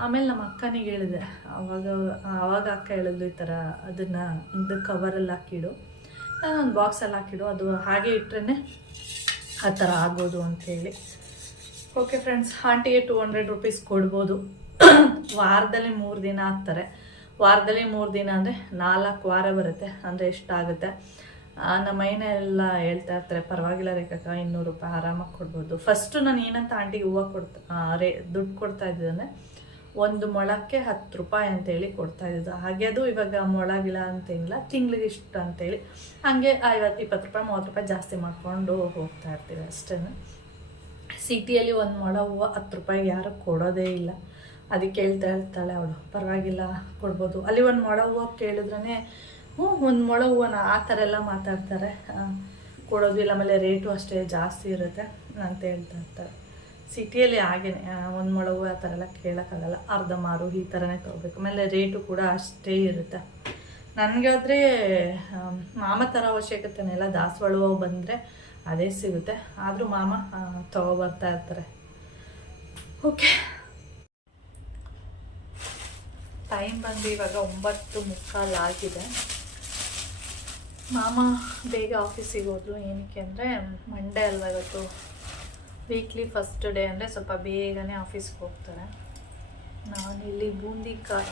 ಆಮೇಲೆ ನಮ್ಮ ಅಕ್ಕನಿಗೆ ಹೇಳಿದೆ, ಆವಾಗ ಅಕ್ಕ ಹೇಳಿದ್ಲು ಈ ಥರ ಅದನ್ನು ಒಂದು ಕವರಲ್ಲಿ ಹಾಕಿಡು, ಒಂದು ಬಾಕ್ಸಲ್ಲಿ ಹಾಕಿಡು, ಅದು ಹಾಗೆ ಇಟ್ಟರೆ ಆ ಥರ ಆಗೋದು ಅಂಥೇಳಿ. ಓಕೆ ಫ್ರೆಂಡ್ಸ್, ಆಂಟಿಗೆ 200 ರೂಪೀಸ್ ಕೊಡ್ಬೋದು. ವಾರದಲ್ಲಿ 3 ದಿನ ಹಾಕ್ತಾರೆ. ವಾರದಲ್ಲಿ 3 ದಿನ ಅಂದರೆ 4 ವಾರ ಬರುತ್ತೆ, ಅಂದರೆ ಎಷ್ಟಾಗುತ್ತೆ? ನಮ್ಮ ಮೈನೆಲ್ಲ ಹೇಳ್ತಾ ಇರ್ತಾರೆ, ಪರವಾಗಿಲ್ಲ ರೇಖಕ್ಕ, 200 ರೂಪಾಯಿ ಆರಾಮಾಗಿ ಕೊಡ್ಬೋದು. ಫಸ್ಟು ನಾನು ಏನಂತ ಆಂಟಿಗೆ ಹೂವು ದುಡ್ಡು ಕೊಡ್ತಾ ಇದ್ದಿದ್ದೆ, ಒಂದು ಮೊಳಕ್ಕೆ 10 ರೂಪಾಯಿ ಅಂತೇಳಿ ಕೊಡ್ತಾ ಇದ್ದಿದ್ದು. ಹಾಗೆ ಅದು ಇವಾಗ ಮೊಳಗಿಲ್ಲ ಅಂತೇನಿಲ್ಲ, ತಿಂಗ್ಳಿಗೆ ಇಷ್ಟು ಅಂತೇಳಿ ಹಾಗೆ 50, 20 ರೂಪಾಯಿ, 30 ರೂಪಾಯಿ ಜಾಸ್ತಿ ಮಾಡಿಕೊಂಡು ಹೋಗ್ತಾ ಇರ್ತೀವಿ ಅಷ್ಟೇ. ಸಿಟಿಯಲ್ಲಿ ಒಂದು ಮೊಳ ಹೂವು 10 ರೂಪಾಯಿಗೆ ಯಾರು ಕೊಡೋದೇ ಇಲ್ಲ. ಅದಕ್ಕೆ ಹೇಳ್ತಾ ಇರ್ತಾಳೆ ಅವಳು, ಪರವಾಗಿಲ್ಲ ಕೊಡ್ಬೋದು. ಅಲ್ಲಿ ಒಂದು ಮೊಳ ಹೂವು ಕೇಳಿದ್ರೇ ಒಂದು ಮೊಳ ಹೂವನ ಆ ಥರ ಎಲ್ಲ ಮಾತಾಡ್ತಾರೆ, ಕೊಡೋದು ಇಲ್ಲ. ಆಮೇಲೆ ರೇಟು ಅಷ್ಟೇ ಜಾಸ್ತಿ ಇರುತ್ತೆ ಅಂತ ಹೇಳ್ತಾ ಇರ್ತಾರೆ. ಸಿಟಿಯಲ್ಲಿ ಹಾಗೇನೆ ಒಂದು ಮೊಳ ಹೂವು ಆ ಥರ ಎಲ್ಲ ಕೇಳೋಕ್ಕಾಗಲ್ಲ, ಅರ್ಧ ಮಾರು ಈ ಥರನೇ ತೊಗೋಬೇಕು. ಆಮೇಲೆ ರೇಟು ಕೂಡ ಅಷ್ಟೇ ಇರುತ್ತೆ. ನನಗೆ ಆದರೆ ಮಾಮ ಥರ ಅವಶ್ಯಕತೆನೇ ಇಲ್ಲ, ದಾಸವಾಳ ಹೂವು ಬಂದರೆ ಅದೇ ಸಿಗುತ್ತೆ. ಆದರೂ ಮಾಮ ತೊಗೊಬರ್ತಾ ಇರ್ತಾರೆ. ಓಕೆ, ಟೈಮ್ ಬಂದು ಇವಾಗ 9:45 ಆಗಿದೆ. ಮಾಮ ಬೇಗ ಆಫೀಸಿಗೆ ಹೋದ್ರು. ಏನಕ್ಕೆ ಅಂದರೆ ಮಂಡೇ ಅಲ್ವಾ ಇವತ್ತು, ವೀಕ್ಲಿ ಫಸ್ಟ್ ಡೇ ಅಂದರೆ ಸ್ವಲ್ಪ ಬೇಗನೆ ಆಫೀಸ್ಗೆ ಹೋಗ್ತಾರೆ. ನಾನಿಲ್ಲಿ ಬೂಂದಿ ಖಾರ,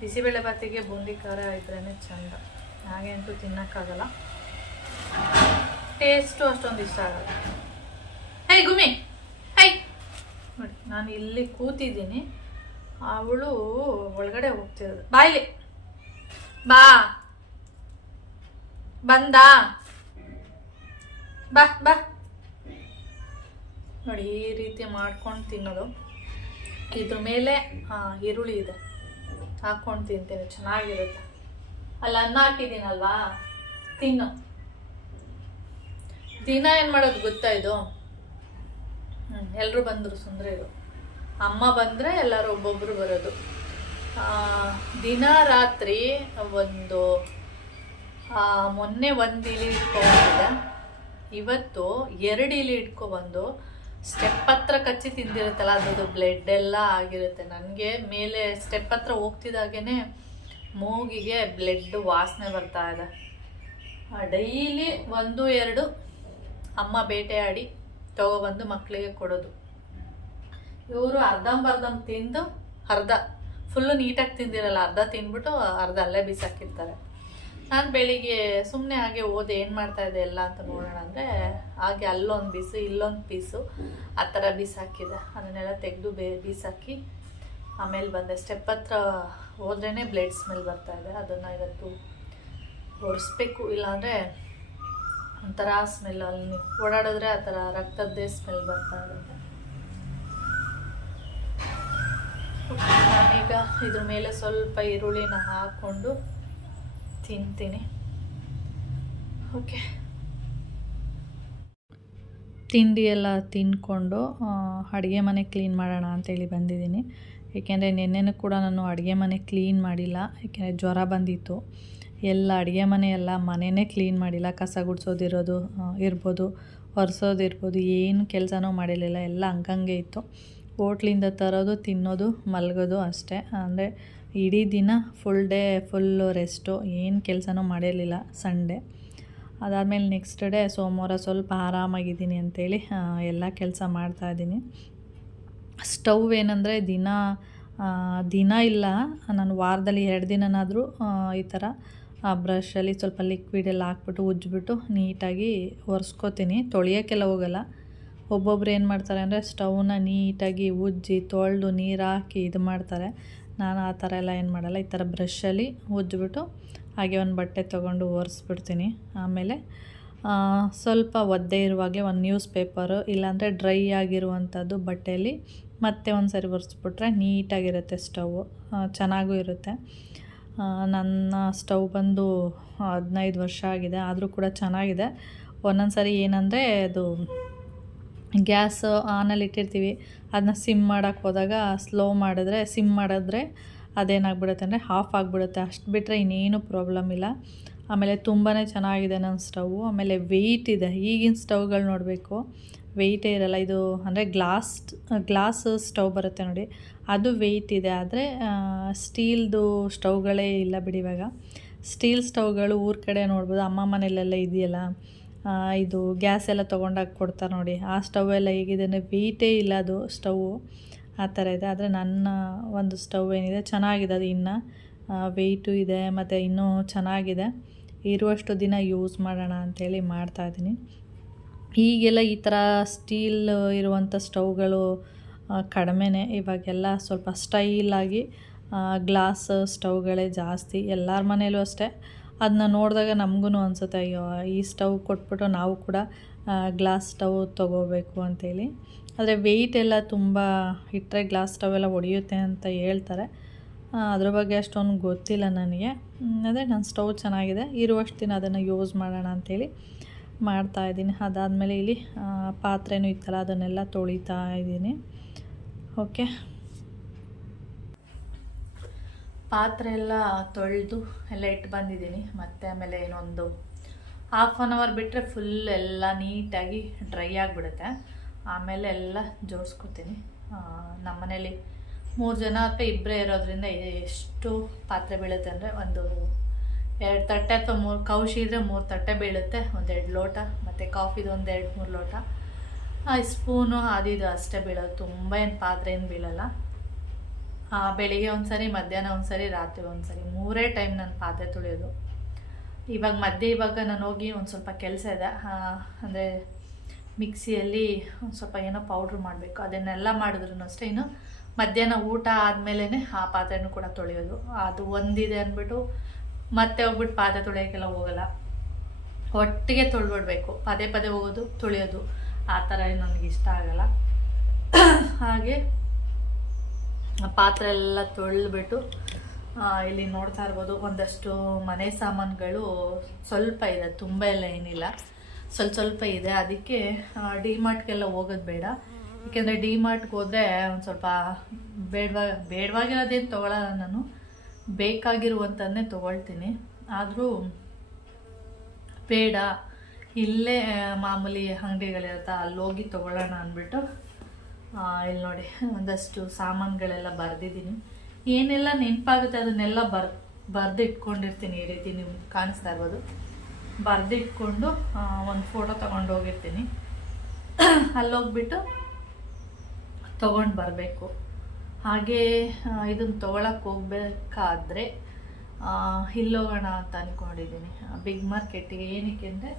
ಬಿಸಿಬೇಳೆ ಬಾತಿಗೆ ಬೂಂದಿ ಖಾರ ಇದ್ರೇ ಚೆಂದ. ಹಾಗೆ ಅಂತೂ ತಿನ್ನೋಕ್ಕಾಗಲ್ಲ, ಟೇಸ್ಟು ಅಷ್ಟೊಂದು ಇಷ್ಟ ಆಗಲ್ಲ. ಹೇ ಗುಮ್ಮಿ, ಹೈ ನೋಡಿ, ನಾನು ಇಲ್ಲಿ ಕೂತಿದ್ದೀನಿ, ಅವಳು ಒಳಗಡೆ ಹೋಗ್ತಿರೋದು. ಬಾಯ್ಲಿ ಬಾ, ಬಂದಾ, ಬಾ ಬಾ ನೋಡಿ, ಈ ರೀತಿ ಮಾಡ್ಕೊಂಡು ತಿನ್ನೋದು. ಇದ್ರ ಮೇಲೆ ಈರುಳ್ಳಿ ಇದೆ, ಹಾಕ್ಕೊಂಡು ತಿಂತೀನಿ, ಚೆನ್ನಾಗಿರುತ್ತೆ. ಅಲ್ಲಿ ಅನ್ನ ಹಾಕಿದ್ದೀನಲ್ವಾ, ತಿನ್ನು. ದಿನ ಏನು ಮಾಡೋದು ಗೊತ್ತಾ ಇದು? ಎಲ್ಲರೂ ಬಂದರು, ಸುಂದರಿರು ಅಮ್ಮ ಬಂದರೆ ಎಲ್ಲರೂ ಒಬ್ಬೊಬ್ಬರು ಬರೋದು. ದಿನ ರಾತ್ರಿ ಮೊನ್ನೆ 1 ಇಲಿ ಇಟ್ಕೊಬಂದಿದೆ, ಇವತ್ತು 2 ಇಲಿ ಇಟ್ಕೊಬಂದು ಸ್ಟೆಪ್ ಹತ್ರ ಕಚ್ಚಿ ತಿಂದಿರುತ್ತಲ್ಲ, ಅದ್ರದ್ದು ಬ್ಲಡ್ ಎಲ್ಲ ಆಗಿರುತ್ತೆ. ನನಗೆ ಮೇಲೆ ಸ್ಟೆಪ್ ಹತ್ರ ಹೋಗ್ತಿದ್ದಾಗೇ ಮೂಗಿಗೆ ಬ್ಲಡ್ ವಾಸನೆ ಬರ್ತಾ ಇದೆ. ಡೈಲಿ 1-2 ಅಮ್ಮ ಬೇಟೆಯಾಡಿ ತಗೊಬಂದು ಮಕ್ಕಳಿಗೆ ಕೊಡೋದು. ಇವರು ಅರ್ಧಂಬರ್ಧಂ ತಿಂದು ಫುಲ್ಲು ನೀಟಾಗಿ ತಿಂದಿರಲ್ಲ, ಅರ್ಧ ತಿಂದ್ಬಿಟ್ಟು ಅರ್ಧ ಅಲ್ಲೇ ಬೀಸಾಕಿರ್ತಾರೆ. ನಾನು ಬೆಳಿಗ್ಗೆ ಸುಮ್ಮನೆ ಹಾಗೆ ಓದಿ ಏನು ಮಾಡ್ತಾಯಿದ್ದೆ ಎಲ್ಲ ಅಂತ ನೋಡೋಣ ಅಂದರೆ ಹಾಗೆ ಅಲ್ಲೊಂದು ಪೀಸು ಇಲ್ಲೊಂದು ಪೀಸು ಆ ಥರ ಬೀಸಾಕಿದೆ. ಅದನ್ನೆಲ್ಲ ತೆಗೆದು ಬೀಸಾಕಿ ಆಮೇಲೆ ಬಂದೆ. ಸ್ಟೆಪ್ ಹತ್ರ ಹೋದ್ರೇ ಬ್ಲಡ್ ಸ್ಮೆಲ್ ಬರ್ತಾಯಿದೆ, ಅದನ್ನು ಇವತ್ತು ಒರೆಸ್ಬೇಕು. ಇಲ್ಲಾಂದರೆ ಒಂಥರ ಸ್ಮೆಲ್, ಅಲ್ಲಿ ಓಡಾಡಿದ್ರೆ ಆ ಥರ ರಕ್ತದ್ದೇ ಸ್ಮೆಲ್ ಬರ್ತಾ ಇರುತ್ತೆ. ನಾನೀಗ ಇದ್ರ ಮೇಲೆ ಸ್ವಲ್ಪ ಈರುಳ್ಳಿನ ಹಾಕ್ಕೊಂಡು ತಿಂತೀನಿ. ಓಕೆ, ತಿಂಡಿ ಎಲ್ಲ ತಿಂದ್ಕೊಂಡು ಅಡುಗೆ ಮನೆ ಕ್ಲೀನ್ ಮಾಡೋಣ ಅಂತೇಳಿ ಬಂದಿದ್ದೀನಿ. ಏಕೆಂದರೆ ನಿನ್ನೆನೂ ಕೂಡ ನಾನು ಅಡುಗೆ ಮನೆ ಕ್ಲೀನ್ ಮಾಡಿಲ್ಲ, ಏಕೆಂದರೆ ಜ್ವರ ಬಂದಿತ್ತು. ಎಲ್ಲ ಅಡುಗೆ ಮನೆ ಎಲ್ಲ ಮನೆಯೇ ಕ್ಲೀನ್ ಮಾಡಿಲ್ಲ, ಕಸ ಗುಡಿಸೋದಿರೋದು ಇರ್ಬೋದು, ಒರೆಸೋದಿರ್ಬೋದು, ಏನು ಕೆಲಸನೂ ಮಾಡಿರಲಿಲ್ಲ, ಎಲ್ಲ ಹಂಗಂಗೆ ಇತ್ತು. ಹೋಟ್ಲಿಂದ ತರೋದು, ತಿನ್ನೋದು, ಮಲಗೋದು ಅಷ್ಟೇ. ಅಂದರೆ ಇಡೀ ದಿನ ಫುಲ್ಲು ರೆಸ್ಟು, ಏನು ಕೆಲಸನೂ ಮಾಡಿರಲಿಲ್ಲ ಸಂಡೇ. ಅದಾದಮೇಲೆ ನೆಕ್ಸ್ಟ್ ಡೇ ಸೋಮವಾರ ಸ್ವಲ್ಪ ಆರಾಮಾಗಿದ್ದೀನಿ ಅಂಥೇಳಿ ಎಲ್ಲ ಕೆಲಸ ಮಾಡ್ತಾಯಿದ್ದೀನಿ. ಸ್ಟವ್ ಏನಂದರೆ ದಿನ ಇಲ್ಲ, ನಾನು ವಾರದಲ್ಲಿ 2 ದಿನನಾದರೂ ಈ ಥರ ಬ್ರಷಲ್ಲಿ ಸ್ವಲ್ಪ ಲಿಕ್ವಿಡ್ ಎಲ್ಲ ಹಾಕ್ಬಿಟ್ಟು ಉಜ್ಜಿಬಿಟ್ಟು ನೀಟಾಗಿ ಒರೆಸ್ಕೋತೀನಿ. ತೊಳೆಯೋಕ್ಕೆಲ್ಲ ಹೋಗಲ್ಲ. ಒಬ್ಬೊಬ್ರು ಏನು ಮಾಡ್ತಾರೆ ಅಂದರೆ ಸ್ಟವ್ನ ನೀಟಾಗಿ ಉಜ್ಜಿ ತೊಳೆದು ನೀರು ಹಾಕಿ ಇದು ಮಾಡ್ತಾರೆ. ನಾನು ಆ ಥರ ಎಲ್ಲ ಏನು ಮಾಡಲ್ಲ, ಈ ಥರ ಬ್ರಷಲ್ಲಿ ಉಜ್ಜಿಬಿಟ್ಟು ಹಾಗೆ ಒಂದು ಬಟ್ಟೆ ತೊಗೊಂಡು ಒರೆಸ್ಬಿಡ್ತೀನಿ. ಆಮೇಲೆ ಸ್ವಲ್ಪ ಒದ್ದೆ ಇರುವಾಗಲೇ ಒಂದು ನ್ಯೂಸ್ ಪೇಪರು ಇಲ್ಲಾಂದರೆ ಡ್ರೈ ಆಗಿರುವಂಥದ್ದು ಬಟ್ಟೆಯಲ್ಲಿ ಮತ್ತೆ ಒಂದು ಸರಿ ಒರೆಸ್ಬಿಟ್ರೆ ನೀಟಾಗಿರುತ್ತೆ ಸ್ಟವ್ವು, ಚೆನ್ನಾಗೂ ಇರುತ್ತೆ. ನನ್ನ ಸ್ಟವ್ ಬಂದು 15 ವರ್ಷ ಆಗಿದೆ, ಆದರೂ ಕೂಡ ಚೆನ್ನಾಗಿದೆ. ಒಂದೊಂದು ಸರಿ ಏನಂದರೆ ಅದು ಗ್ಯಾಸ್ ಆನಲ್ಲಿ ಇಟ್ಟಿರ್ತೀವಿ, ಅದನ್ನ ಸಿಮ್ ಮಾಡೋಕ್ಕೆ ಹೋದಾಗ ಸಿಮ್ ಮಾಡಿದ್ರೆ ಅದೇನಾಗ್ಬಿಡುತ್ತೆ ಅಂದರೆ ಆಫ್ ಆಗಿಬಿಡುತ್ತೆ. ಅಷ್ಟು ಬಿಟ್ಟರೆ ಇನ್ನೇನು ಪ್ರಾಬ್ಲಮ್ ಇಲ್ಲ. ಆಮೇಲೆ ತುಂಬಾ ಚೆನ್ನಾಗಿದೆ ನನ್ನ ಸ್ಟವ್ವು. ಆಮೇಲೆ ವೆಯ್ಟ್ ಇದೆ. ಈಗಿನ ಸ್ಟವ್ಗಳು ನೋಡಬೇಕು, ವೆಯ್ಟೇ ಇರಲ್ಲ. ಇದು ಅಂದರೆ ಗ್ಲಾಸ್ ಸ್ಟವ್ ಬರುತ್ತೆ ನೋಡಿ, ಅದು ವೆಯ್ಟ್ ಇದೆ. ಆದರೆ ಸ್ಟೀಲ್ದು ಸ್ಟವ್ಗಳೇ ಇಲ್ಲ ಬಿಡಿ. ಇವಾಗ ಸ್ಟೀಲ್ ಸ್ಟವ್ಗಳು ಊರ ಕಡೆ ನೋಡ್ಬೋದು, ಅಮ್ಮ ಮನೆಯಲ್ಲೆಲ್ಲ ಇದೆಯಲ್ಲ, ಇದು ಗ್ಯಾಸ್ ಎಲ್ಲ ತೊಗೊಂಡಾಗ ಕೊಡ್ತಾರೆ ನೋಡಿ, ಆ ಸ್ಟವ್ ಎಲ್ಲ ಹೇಗಿದೆ ಅಂದರೆ ವೆಯ್ಟೇ ಇಲ್ಲ, ಅದು ಸ್ಟವ್ವು ಆ ಥರ ಇದೆ. ಆದರೆ ನನ್ನ ಒಂದು ಸ್ಟವ್ ಏನಿದೆ ಚೆನ್ನಾಗಿದೆ, ಅದು ಇನ್ನೂ ವೆಯ್ಟು ಇದೆ ಮತ್ತು ಇನ್ನೂ ಚೆನ್ನಾಗಿದೆ. ಇರುವಷ್ಟು ದಿನ ಯೂಸ್ ಮಾಡೋಣ ಅಂಥೇಳಿ ಮಾಡ್ತಾಯಿದ್ದೀನಿ. ಈಗೆಲ್ಲ ಈ ಥರ ಸ್ಟೀಲ್ ಇರುವಂಥ ಸ್ಟವ್ಗಳು ಕಡಿಮೆನೇ. ಇವಾಗೆಲ್ಲ ಸ್ವಲ್ಪ ಸ್ಟೈಲಾಗಿ ಗ್ಲಾಸ್ ಸ್ಟವ್ಗಳೇ ಜಾಸ್ತಿ ಎಲ್ಲರ ಮನೇಲೂ ಅಷ್ಟೇ. ಅದನ್ನ ನೋಡಿದಾಗ ನಮಗೂ ಅನಿಸುತ್ತೆ, ಅಯ್ಯೋ ಈ ಸ್ಟವ್ ಕೊಟ್ಬಿಟ್ಟು ನಾವು ಕೂಡ ಗ್ಲಾಸ್ ಸ್ಟವ್ ತೊಗೋಬೇಕು ಅಂಥೇಳಿ. ಆದರೆ ವೆಯ್ಟ್ ಎಲ್ಲ ತುಂಬ ಇಟ್ಟರೆ ಗ್ಲಾಸ್ ಸ್ಟವ್ ಎಲ್ಲ ಒಡೆಯುತ್ತೆ ಅಂತ ಹೇಳ್ತಾರೆ. ಅದ್ರ ಬಗ್ಗೆ ಅಷ್ಟೊಂದು ಗೊತ್ತಿಲ್ಲ ನನಗೆ. ಅದೇ ನನ್ನ ಸ್ಟವ್ ಚೆನ್ನಾಗಿದೆ, ಇರುವಷ್ಟು ದಿನ ಅದನ್ನು ಯೂಸ್ ಮಾಡೋಣ ಅಂಥೇಳಿ ಮಾಡ್ತಾಯಿದ್ದೀನಿ. ಅದಾದಮೇಲೆ ಇಲ್ಲಿ ಪಾತ್ರೆನೂ ಇತ್ತಲ್ಲ ಅದನ್ನೆಲ್ಲ ತೊಳಿತಾ ಇದ್ದೀನಿ. ಓಕೆ, ಪಾತ್ರೆ ಎಲ್ಲ ತೊಳೆದು ಎಲ್ಲ ಇಟ್ಟು ಬಂದಿದ್ದೀನಿ. ಮತ್ತು ಆಮೇಲೆ ಇನ್ನೊಂದು 1/2 hour ಬಿಟ್ಟರೆ ಫುಲ್ ಎಲ್ಲ ನೀಟಾಗಿ ಡ್ರೈ ಆಗಿಬಿಡುತ್ತೆ. ಆಮೇಲೆ ಎಲ್ಲ ಜೋಡಿಸ್ಕೊತೀನಿ. ನಮ್ಮ ಮನೇಲಿ 3 ಜನ ಅಥವಾ 2 ಇರೋದ್ರಿಂದ ಎಷ್ಟು ಪಾತ್ರೆ ಬೀಳುತ್ತೆ ಅಂದರೆ ಒಂದು 2 ತಟ್ಟೆ ಅಥವಾ 3 ಕೌಶಿ ಇದ್ದರೆ 3 ತಟ್ಟೆ ಬೀಳುತ್ತೆ, 1-2 ಲೋಟ, ಮತ್ತು ಕಾಫಿದು 1-2-3 ಲೋಟ, ಸ್ಪೂನು ಅದು ಅಷ್ಟೇ ಬೀಳೋದು. ತುಂಬ ಏನು ಪಾತ್ರೆ ಏನು ಬೀಳಲ್ಲ. ಬೆಳಿಗ್ಗೆ ಒಂದು ಸರಿ, ಮಧ್ಯಾಹ್ನ ಒಂದು ಸರಿ, ರಾತ್ರಿ ಒಂದು ಸರಿ, 3 ಟೈಮ್ ನಾನು ಪಾತ್ರೆ ತೊಳೆಯೋದು. ಇವಾಗ ನಾನು ಹೋಗಿ ಒಂದು ಸ್ವಲ್ಪ ಕೆಲಸ ಇದೆ, ಅಂದರೆ ಮಿಕ್ಸಿಯಲ್ಲಿ ಒಂದು ಸ್ವಲ್ಪ ಏನೋ ಪೌಡ್ರ್ ಮಾಡಬೇಕು. ಅದನ್ನೆಲ್ಲ ಮಾಡಿದ್ರು ಅಷ್ಟೇ. ಇನ್ನು ಮಧ್ಯಾಹ್ನ ಊಟ ಆದಮೇಲೆ ಆ ಪಾತ್ರೆನೂ ಕೂಡ ತೊಳೆಯೋದು. ಅದು ಒಂದಿದೆ ಅಂದ್ಬಿಟ್ಟು ಮತ್ತೆ ಹೋಗ್ಬಿಟ್ಟು ಪಾತ್ರೆ ತೊಳೆಯೋಕ್ಕೆಲ್ಲ ಹೋಗಲ್ಲ, ಒಟ್ಟಿಗೆ ತೊಳ್ಬಿಡ್ಬೇಕು. ಪದೇ ಪದೇ ಹೋಗೋದು ತೊಳೆಯೋದು ಆ ಥರ ನನಗೆ ಇಷ್ಟ ಆಗಲ್ಲ. ಹಾಗೆ ಪಾತ್ರೆ ಎಲ್ಲ ತೊಳೆದ್ಬಿಟ್ಟು ಇಲ್ಲಿ ನೋಡ್ತಾ ಇರ್ಬೋದು ಒಂದಷ್ಟು ಮನೆ ಸಾಮಾನುಗಳು ಸ್ವಲ್ಪ ಇದೆ, ತುಂಬ ಎಲ್ಲ ಏನಿಲ್ಲ, ಸ್ವಲ್ಪ ಇದೆ. ಅದಕ್ಕೆ ಡಿಮಾರ್ಟ್ಗೆಲ್ಲ ಹೋಗೋದು ಬೇಡ. ಏಕೆಂದರೆ ಡಿಮಾರ್ಟ್ಗೆ ಹೋದರೆ ಒಂದು ಸ್ವಲ್ಪ ಬೇಡವಾಗಿರೋದೇನು ತೊಗೊಳಲ್ಲ ನಾನು, ಬೇಕಾಗಿರುವಂಥನ್ನೇ ತೊಗೊಳ್ತೀನಿ. ಆದರೂ ಬೇಡ, ಇಲ್ಲೇ ಮಾಮೂಲಿ ಅಂಗಡಿಗಳಿರುತ್ತೆ ಅಲ್ಲಿ ಹೋಗಿ ತೊಗೊಳ್ಳೋಣ ಅಂದ್ಬಿಟ್ಟು ಇಲ್ಲಿ ನೋಡಿ ಒಂದಷ್ಟು ಸಾಮಾನುಗಳೆಲ್ಲ ಬರೆದಿದ್ದೀನಿ. ಏನೆಲ್ಲ ನೆನಪಾಗುತ್ತೆ ಅದನ್ನೆಲ್ಲ ಬರೆದಿಟ್ಕೊಂಡಿರ್ತೀನಿ. ಈ ರೀತಿ ನಿಮ್ಗೆ ಕಾಣಿಸ್ತಾ ಇರ್ಬೋದು, ಬರೆದಿಟ್ಕೊಂಡು ಒಂದು ಫೋಟೋ ತೊಗೊಂಡು ಹೋಗಿರ್ತೀನಿ. ಅಲ್ಲೋಗ್ಬಿಟ್ಟು ತೊಗೊಂಡು ಬರಬೇಕು. ಹಾಗೆ ಇದನ್ನು ತೊಗೊಳಕ್ಕೆ ಹೋಗ್ಬೇಕಾದ್ರೆ ಇಲ್ಲೋಗೋಣ ಅಂತ ಅಂದ್ಕೊಂಡಿದ್ದೀನಿ ಬಿಗ್ ಮಾರ್ಕೆಟಿಗೆ. ಏನಕ್ಕೆ ಅಂದರೆ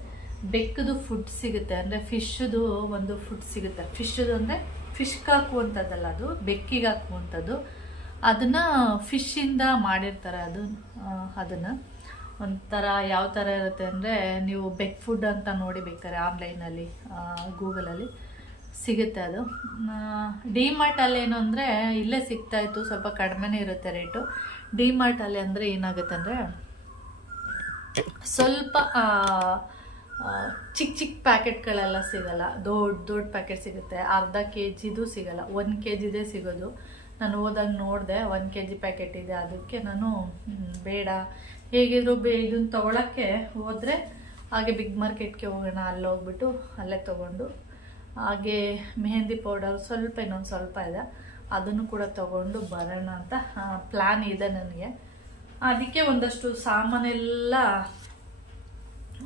ಬೆಕ್ಕದು ಫುಡ್ ಸಿಗುತ್ತೆ, ಅಂದರೆ ಫಿಶ್ದು ಒಂದು ಫುಡ್ ಸಿಗುತ್ತೆ. ಫಿಶ್ದು ಅಂದರೆ ಫಿಶ್ಗೆ ಹಾಕುವಂಥದ್ದಲ್ಲ, ಅದು ಬೆಕ್ಕಿಗೆ ಹಾಕುವಂಥದ್ದು. ಅದನ್ನು ಫಿಶ್ಶಿಂದ ಮಾಡಿರ್ತಾರೆ. ಅದನ್ನು ಒಂಥರ ಯಾವ ಥರ ಇರುತ್ತೆ ಅಂದರೆ, ನೀವು ಬೆಕ್ ಫುಡ್ ಅಂತ ನೋಡಿ ಬೇಕಾದ್ರೆ ಆನ್ಲೈನಲ್ಲಿ ಗೂಗಲಲ್ಲಿ ಸಿಗುತ್ತೆ. ಅದು ಡಿಮಾರ್ಟಲ್ಲಿ ಏನು ಅಂದರೆ ಇಲ್ಲೇ ಸಿಗ್ತಾಯಿತ್ತು, ಸ್ವಲ್ಪ ಕಡಿಮೆನೇ ಇರುತ್ತೆ ರೇಟು. ಡಿಮಾರ್ಟಲ್ಲಿ ಅಂದರೆ ಏನಾಗುತ್ತೆ ಅಂದರೆ ಸ್ವಲ್ಪ ಚಿಕ್ಕ ಪ್ಯಾಕೆಟ್ಗಳೆಲ್ಲ ಸಿಗಲ್ಲ, ದೊಡ್ಡ ಪ್ಯಾಕೆಟ್ ಸಿಗುತ್ತೆ. ಅರ್ಧ kgದು ಸಿಗಲ್ಲ, 1 kgದೇ ಸಿಗೋದು. ನಾನು ಹೋದಾಗ ನೋಡಿದೆ 1 kg ಪ್ಯಾಕೆಟ್ ಇದೆ. ಅದಕ್ಕೆ ನಾನು ಬೇಡ, ಹೇಗಿದ್ರು ಇದನ್ನು ತೊಗೊಳಕ್ಕೆ ಹೋದರೆ ಹಾಗೆ ಬಿಗ್ ಮಾರ್ಕೆಟ್ಗೆ ಹೋಗೋಣ, ಅಲ್ಲಿ ಹೋಗ್ಬಿಟ್ಟು ಅಲ್ಲೇ ತೊಗೊಂಡು, ಹಾಗೆ ಮೆಹಂದಿ ಪೌಡರ್ ಸ್ವಲ್ಪ ಇನ್ನೊಂದು ಸ್ವಲ್ಪ ಇದೆ, ಅದನ್ನು ಕೂಡ ತೊಗೊಂಡು ಬರೋಣ ಅಂತ ಪ್ಲ್ಯಾನ್ ಇದೆ ನನಗೆ. ಅದಕ್ಕೆ ಒಂದಷ್ಟು ಸಾಮಾನೆಲ್ಲ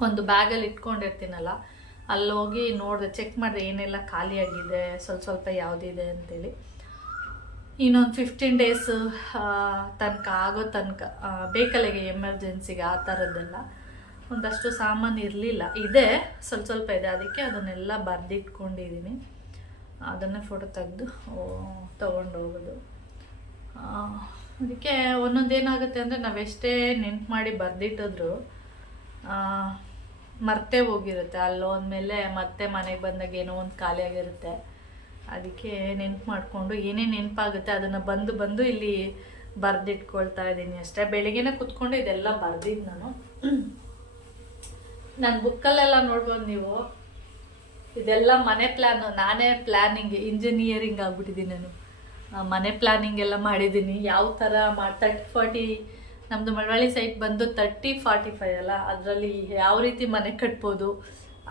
ಒಂದು ಬ್ಯಾಗಲ್ಲಿ ಇಟ್ಕೊಂಡಿರ್ತೀನಲ್ಲ, ಅಲ್ಲಿ ಹೋಗಿ ನೋಡಿದೆ, ಚೆಕ್ ಮಾಡಿದೆ ಏನೆಲ್ಲ ಖಾಲಿಯಾಗಿದೆ, ಸ್ವಲ್ಪ ಯಾವುದಿದೆ ಅಂತೇಳಿ. ಇನ್ನೊಂದು 15 days ತನಕ ಆಗೋ ತನಕ ಬೇಕಲ್ಲಿಗೆ ಎಮರ್ಜೆನ್ಸಿಗೆ ಆ ಥರದ್ದೆಲ್ಲ ಒಂದಷ್ಟು ಸಾಮಾನು ಇರಲಿಲ್ಲ, ಇದೆ ಸ್ವಲ್ಪ ಇದೆ. ಅದಕ್ಕೆ ಅದನ್ನೆಲ್ಲ ಬರೆದಿಟ್ಕೊಂಡಿದ್ದೀನಿ. ಅದನ್ನೇ ಫೋಟೋ ತೆಗೆದು ತೊಗೊಂಡು ಹೋಗೋದು. ಅದಕ್ಕೆ ಒಂದೊಂದೇನಾಗುತ್ತೆ ಅಂದರೆ ನಾವೆಷ್ಟೇ ನೆನ್ಪು ಮಾಡಿ ಬರೆದಿಟ್ಟಿದ್ರು ಮರ್ತೇ ಹೋಗಿರುತ್ತೆ. ಅಲ್ಲೋದ್ಮೇಲೆ ಮತ್ತೆ ಮನೆಗೆ ಬಂದಾಗ ಏನೋ ಒಂದು ಖಾಲಿಯಾಗಿರುತ್ತೆ. ಅದಕ್ಕೆ ನೆನ್ಪು ಮಾಡಿಕೊಂಡು ಏನೇನು ನೆನಪಾಗುತ್ತೆ ಅದನ್ನು ಬಂದು ಇಲ್ಲಿ ಬರೆದಿಟ್ಕೊಳ್ತಾ ಇದ್ದೀನಿ ಅಷ್ಟೇ. ಬೆಳಿಗ್ಗೆನೇ ಕುತ್ಕೊಂಡು ಇದೆಲ್ಲ ಬರೆದಿದ್ದು ನಾನು. ನನ್ನ ಬುಕ್ಕಲ್ಲೆಲ್ಲ ನೋಡ್ಬೋದು ನೀವು, ಇದೆಲ್ಲ ಮನೆ ಪ್ಲ್ಯಾನು. ನಾನೇ ಪ್ಲ್ಯಾನಿಂಗ್ ಇಂಜಿನಿಯರಿಂಗ್ ಆಗ್ಬಿಟ್ಟಿದ್ದೀನಿ ನಾನು. ಮನೆ ಪ್ಲ್ಯಾನಿಂಗ್ ಎಲ್ಲ ಮಾಡಿದ್ದೀನಿ. ಯಾವ ಥರ 30-40 ನಮ್ಮದು ಮಳವಳ್ಳಿ ಸೈಟ್ ಬಂದು 30-45 ಅಲ್ಲ, ಅದರಲ್ಲಿ ಯಾವ ರೀತಿ ಮನೆ ಕಟ್ಬೋದು,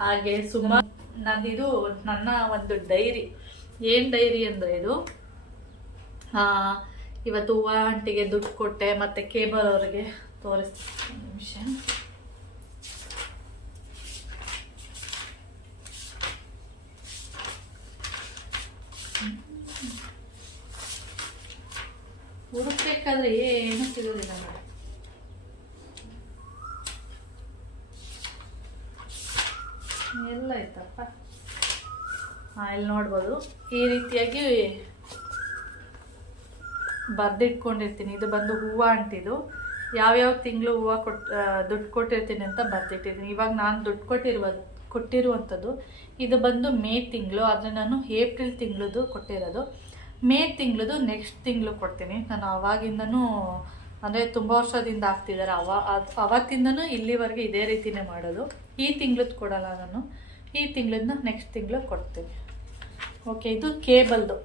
ಹಾಗೆ ಸುಮಾರು ನಂದಿದು ನನ್ನ ಒಂದು ಡೈರಿ. ಏನು ಡೈರಿ ಅಂದರೆ ಇದು, ಇವತ್ತು ಹೂವು ಆಂಟಿಗೆ ದುಡ್ಡು ಕೊಟ್ಟೆ, ಮತ್ತು ಕೇಬಲ್ ಅವ್ರಿಗೆ ತೋರಿಸ್ತೀನಿ ನಿಮಿಷ. ಹುಡುಕ್ಬೇಕಾದ್ರೆ ಏನು ಸಿಗೋದಿಲ್ಲ ನೋಡಿ. ಎಲ್ಲ ಐತಪ್ಪ. ಇಲ್ಲಿ ನೋಡ್ಬೋದು ಈ ರೀತಿಯಾಗಿ ಬರೆದಿಟ್ಕೊಂಡಿರ್ತೀನಿ. ಇದು ಬಂದು ಹೂವು ಅಂಟಿದು ಯಾವ್ಯಾವ ತಿಂಗಳು ಹೂವು ದುಡ್ಡು ಕೊಟ್ಟಿರ್ತೀನಿ ಅಂತ ಬರೆದಿಟ್ಟಿದ್ದೀನಿ. ಇವಾಗ ನಾನು ದುಡ್ಡು ಕೊಟ್ಟಿರುವಂಥದ್ದು ಇದು ಬಂದು ಮೇ ತಿಂಗಳು, ಆದರೆ ನಾನು ಏಪ್ರಿಲ್ ತಿಂಗಳದು ಕೊಟ್ಟಿರೋದು. ಮೇ ತಿಂಗಳದು ನೆಕ್ಸ್ಟ್ ತಿಂಗಳು ಕೊಡ್ತೀನಿ. ನಾನು ಅವಾಗಿಂದನೂ ಅಂದರೆ ತುಂಬ ವರ್ಷದಿಂದ ಆಗ್ತಿದ್ದಾರೆ, ಅವತ್ತಿಂದನೂ ಇಲ್ಲಿವರೆಗೆ ಇದೇ ರೀತಿಯೇ ಮಾಡೋದು. ಈ ತಿಂಗಳದ್ದು ಕೊಡಲ್ಲ ನಾನು, ಈ ತಿಂಗಳನ್ನ ನೆಕ್ಸ್ಟ್ ತಿಂಗಳು ಕೊಡ್ತೀನಿ. ಓಕೆ, ಇದು ಕೇಬಲ್ದು,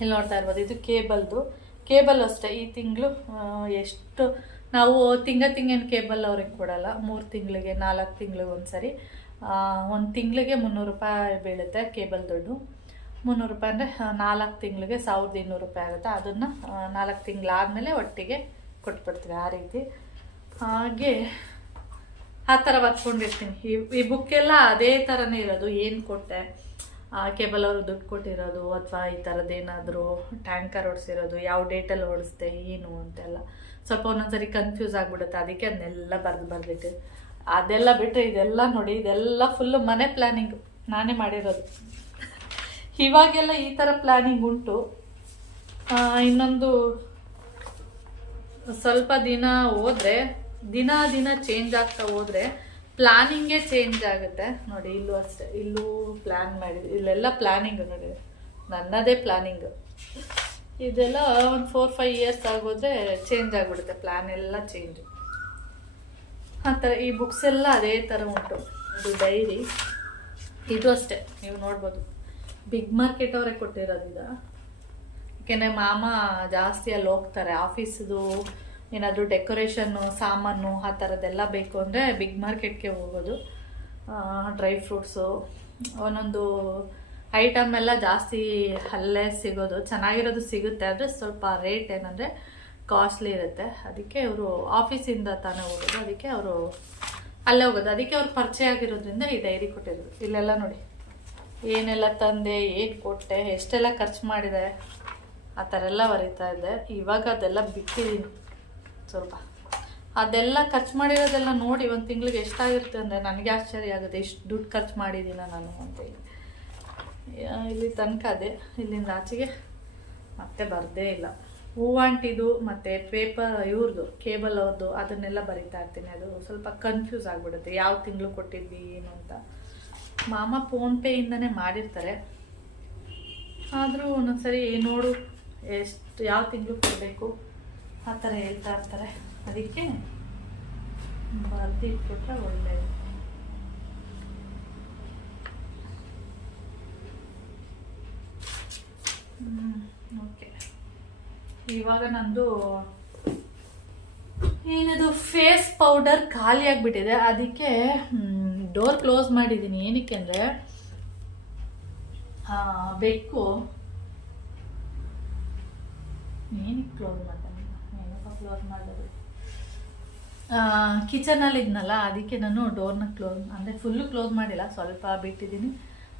ಇಲ್ಲಿ ನೋಡ್ತಾ ಇರ್ಬೋದು, ಇದು ಕೇಬಲ್ ಅಷ್ಟೇ. ಈ ತಿಂಗಳು ಎಷ್ಟು ನಾವು ತಿಂಗೇನು ಕೇಬಲ್ ಅವ್ರಿಗೆ ಕೊಡಲ್ಲ, 3 ತಿಂಗಳಿಗೆ 4 ತಿಂಗಳಿಗೆ ಒಂದ್ಸರಿ. 1 ತಿಂಗಳಿಗೆ 300 ರೂಪಾಯಿ ಬೀಳುತ್ತೆ ಕೇಬಲ್ ದುಡ್ಡು. 300 ರೂಪಾಯಿ ಅಂದರೆ 4 ತಿಂಗಳಿಗೆ 1200 ರೂಪಾಯಿ ಆಗುತ್ತೆ. ಅದನ್ನು 4 ತಿಂಗಳಾದಮೇಲೆ ಒಟ್ಟಿಗೆ ಕೊಟ್ಬಿಡ್ತೀವಿ ಆ ರೀತಿ. ಹಾಗೆ ಆ ಥರ ಬರ್ಕೊಂಡಿರ್ತೀನಿ. ಈ ಬುಕ್ಕೆಲ್ಲ ಅದೇ ಥರನೇ ಇರೋದು. ಏನು ಕೊಟ್ಟೆ, ಕೇಬಲ್ ಅವರು ದುಡ್ಡು ಕೊಟ್ಟಿರೋದು ಅಥವಾ ಈ ಥರದ್ದೇನಾದರೂ ಟ್ಯಾಂಕರ್ ಓಡಿಸಿರೋದು, ಯಾವ ಡೇಟಲ್ಲಿ ಓಡಿಸ್ದೆ ಏನು ಅಂತೆಲ್ಲ ಸ್ವಲ್ಪ ಒಂದೊಂದ್ಸರಿ ಕನ್ಫ್ಯೂಸ್ ಆಗಿಬಿಡುತ್ತೆ. ಅದಕ್ಕೆ ಅದನ್ನೆಲ್ಲ ಬರೆದಿಟ್ಟು ಅದೆಲ್ಲ ಬಿಟ್ಟರೆ ಇದೆಲ್ಲ ನೋಡಿ, ಇದೆಲ್ಲ ಫುಲ್ಲು ಮನೆ ಪ್ಲ್ಯಾನಿಂಗು ನಾನೇ ಮಾಡಿರೋದು. ಇವಾಗೆಲ್ಲ ಈ ಥರ ಪ್ಲ್ಯಾನಿಂಗ್ ಉಂಟು. ಇನ್ನೊಂದು ಸ್ವಲ್ಪ ದಿನ ಹೋದರೆ ದಿನ ಚೇಂಜ್ ಆಗ್ತಾ ಹೋದರೆ ಪ್ಲ್ಯಾನಿಂಗೇ ಚೇಂಜ್ ಆಗುತ್ತೆ. ನೋಡಿ ಇಲ್ಲೂ ಅಷ್ಟೇ, ಇಲ್ಲೂ ಪ್ಲ್ಯಾನ್ ಮಾಡಿದ್ವಿ, ಇಲ್ಲೆಲ್ಲ ಪ್ಲ್ಯಾನಿಂಗ್ ನೋಡಿ, ನನ್ನದೇ ಪ್ಲ್ಯಾನಿಂಗು. ಇದೆಲ್ಲ ಒಂದು 4-5 ಇಯರ್ಸ್ ಆಗೋದ್ರೆ ಚೇಂಜ್ ಆಗಿಬಿಡುತ್ತೆ, ಪ್ಲ್ಯಾನ್ ಎಲ್ಲ ಚೇಂಜ್. ಆ ಥರ ಈ ಬುಕ್ಸ್ ಎಲ್ಲ ಅದೇ ಥರ ಉಂಟು. ಇದು ಡೈರಿ, ಇದು ಅಷ್ಟೇ ನೀವು ನೋಡ್ಬೋದು, ಬಿಗ್ ಮಾರ್ಕೆಟ್ ಅವರೇ ಕೊಟ್ಟಿರೋದು ಇದು. ಯಾಕೆಂದರೆ ಮಾಮ ಜಾಸ್ತಿ ಅಲ್ಲಿ ಹೋಗ್ತಾರೆ, ಆಫೀಸ್ದು ಏನಾದರೂ ಡೆಕೋರೇಷನ್ನು ಸಾಮಾನು ಆ ಥರದ್ದೆಲ್ಲ ಬೇಕು ಅಂದರೆ ಬಿಗ್ ಮಾರ್ಕೆಟ್ಗೆ ಹೋಗೋದು. ಡ್ರೈ ಫ್ರೂಟ್ಸು ಒಂದೊಂದು ಐಟಮ್ ಎಲ್ಲ ಜಾಸ್ತಿ ಅಲ್ಲೇ ಸಿಗೋದು, ಚೆನ್ನಾಗಿರೋದು ಸಿಗುತ್ತೆ. ಆದರೆ ಸ್ವಲ್ಪ ರೇಟ್ ಏನಂದರೆ ಕಾಸ್ಟ್ಲಿ ಇರುತ್ತೆ. ಅದಕ್ಕೆ ಅವರು ಆಫೀಸಿಂದ ತಾನೇ ಹೋಗೋದು, ಅದಕ್ಕೆ ಅವರು ಅಲ್ಲೇ ಹೋಗೋದು. ಅದಕ್ಕೆ ಅವ್ರು ಪರಿಚಯ ಆಗಿರೋದ್ರಿಂದ ಈ ಡೈರಿ ಕೊಟ್ಟಿರೋದು. ಇಲ್ಲೆಲ್ಲ ನೋಡಿ ಏನೆಲ್ಲ ತಂದೆ, ಏನು ಕೊಟ್ಟೆ, ಎಷ್ಟೆಲ್ಲ ಖರ್ಚು ಮಾಡಿದೆ ಆ ಥರ ಎಲ್ಲ ಬರೀತಾ ಇದ್ದೆ. ಇವಾಗ ಅದೆಲ್ಲ ಬಿಟ್ಟಿದ್ದೀನಿ ಸ್ವಲ್ಪ. ಅದೆಲ್ಲ ಖರ್ಚು ಮಾಡಿರೋದೆಲ್ಲ ನೋಡಿ ಒಂದು ತಿಂಗಳಿಗೆ ಎಷ್ಟಾಗಿರುತ್ತೆ ಅಂದರೆ ನನಗೆ ಆಶ್ಚರ್ಯ ಆಗುತ್ತೆ, ಎಷ್ಟು ದುಡ್ಡು ಖರ್ಚು ಮಾಡಿದ್ದೀನ ನಾನು ಅಂತೇಳಿ. ಇಲ್ಲಿ ತನಕ ಅದೇ, ಇಲ್ಲಿಂದ ಆಚೆಗೆ ಮತ್ತೆ ಬರದೇ ಇಲ್ಲ. ಹೂವಂಟಿದು ಮತ್ತು ಪೇಪರ್ ಇವ್ರದ್ದು ಕೇಬಲ್ ಅವ್ರದ್ದು ಅದನ್ನೆಲ್ಲ ಬರಿತಾ ಇರ್ತೀನಿ. ಅದು ಸ್ವಲ್ಪ ಕನ್ಫ್ಯೂಸ್ ಆಗಿಬಿಡುತ್ತೆ, ಯಾವ ತಿಂಗಳು ಕೊಟ್ಟಿದ್ವಿ ಏನು ಅಂತ. ಮಾಮ ಫೋನ್ಪೇಯಿಂದನೇ ಮಾಡಿರ್ತಾರೆ, ಆದರೂ ಒಂದೊಂದ್ಸರಿ ನೋಡು ಎಷ್ಟು ಯಾವ ತಿಂಗಳು ಕೊಡಬೇಕು ಆ ಥರ ಹೇಳ್ತಾ ಇರ್ತಾರೆ. ಅದಕ್ಕೆ ಬರೆದಿಟ್ಬಿಟ್ರೆ ಒಳ್ಳೆಯದು. ಓಕೆ, ಇವಾಗ ನಂದು ಏನದು ಫೇಸ್ ಪೌಡರ್ ಖಾಲಿ ಆಗಿಬಿಟ್ಟಿದೆ. ಅದಕ್ಕೆ ಡೋರ್ ಕ್ಲೋಸ್ ಮಾಡಿದ್ದೀನಿ. ಏನಕ್ಕೆ ಅಂದರೆ ಬೆಕ್ಕು ಏನಕ್ಕೆ ಕ್ಲೋಸ್ ಮಾಡ್ತಾನೆ, ಏನಪ್ಪ ಕ್ಲೋಸ್ ಮಾಡೋದು, ಕಿಚನಲ್ಲಿ ಇದ್ನಲ್ಲ ಅದಕ್ಕೆ ನಾನು ಡೋರ್ನ ಕ್ಲೋಸ್ ಅಂದರೆ ಫುಲ್ಲು ಕ್ಲೋಸ್ ಮಾಡಿಲ್ಲ, ಸ್ವಲ್ಪ ಬಿಟ್ಟಿದ್ದೀನಿ,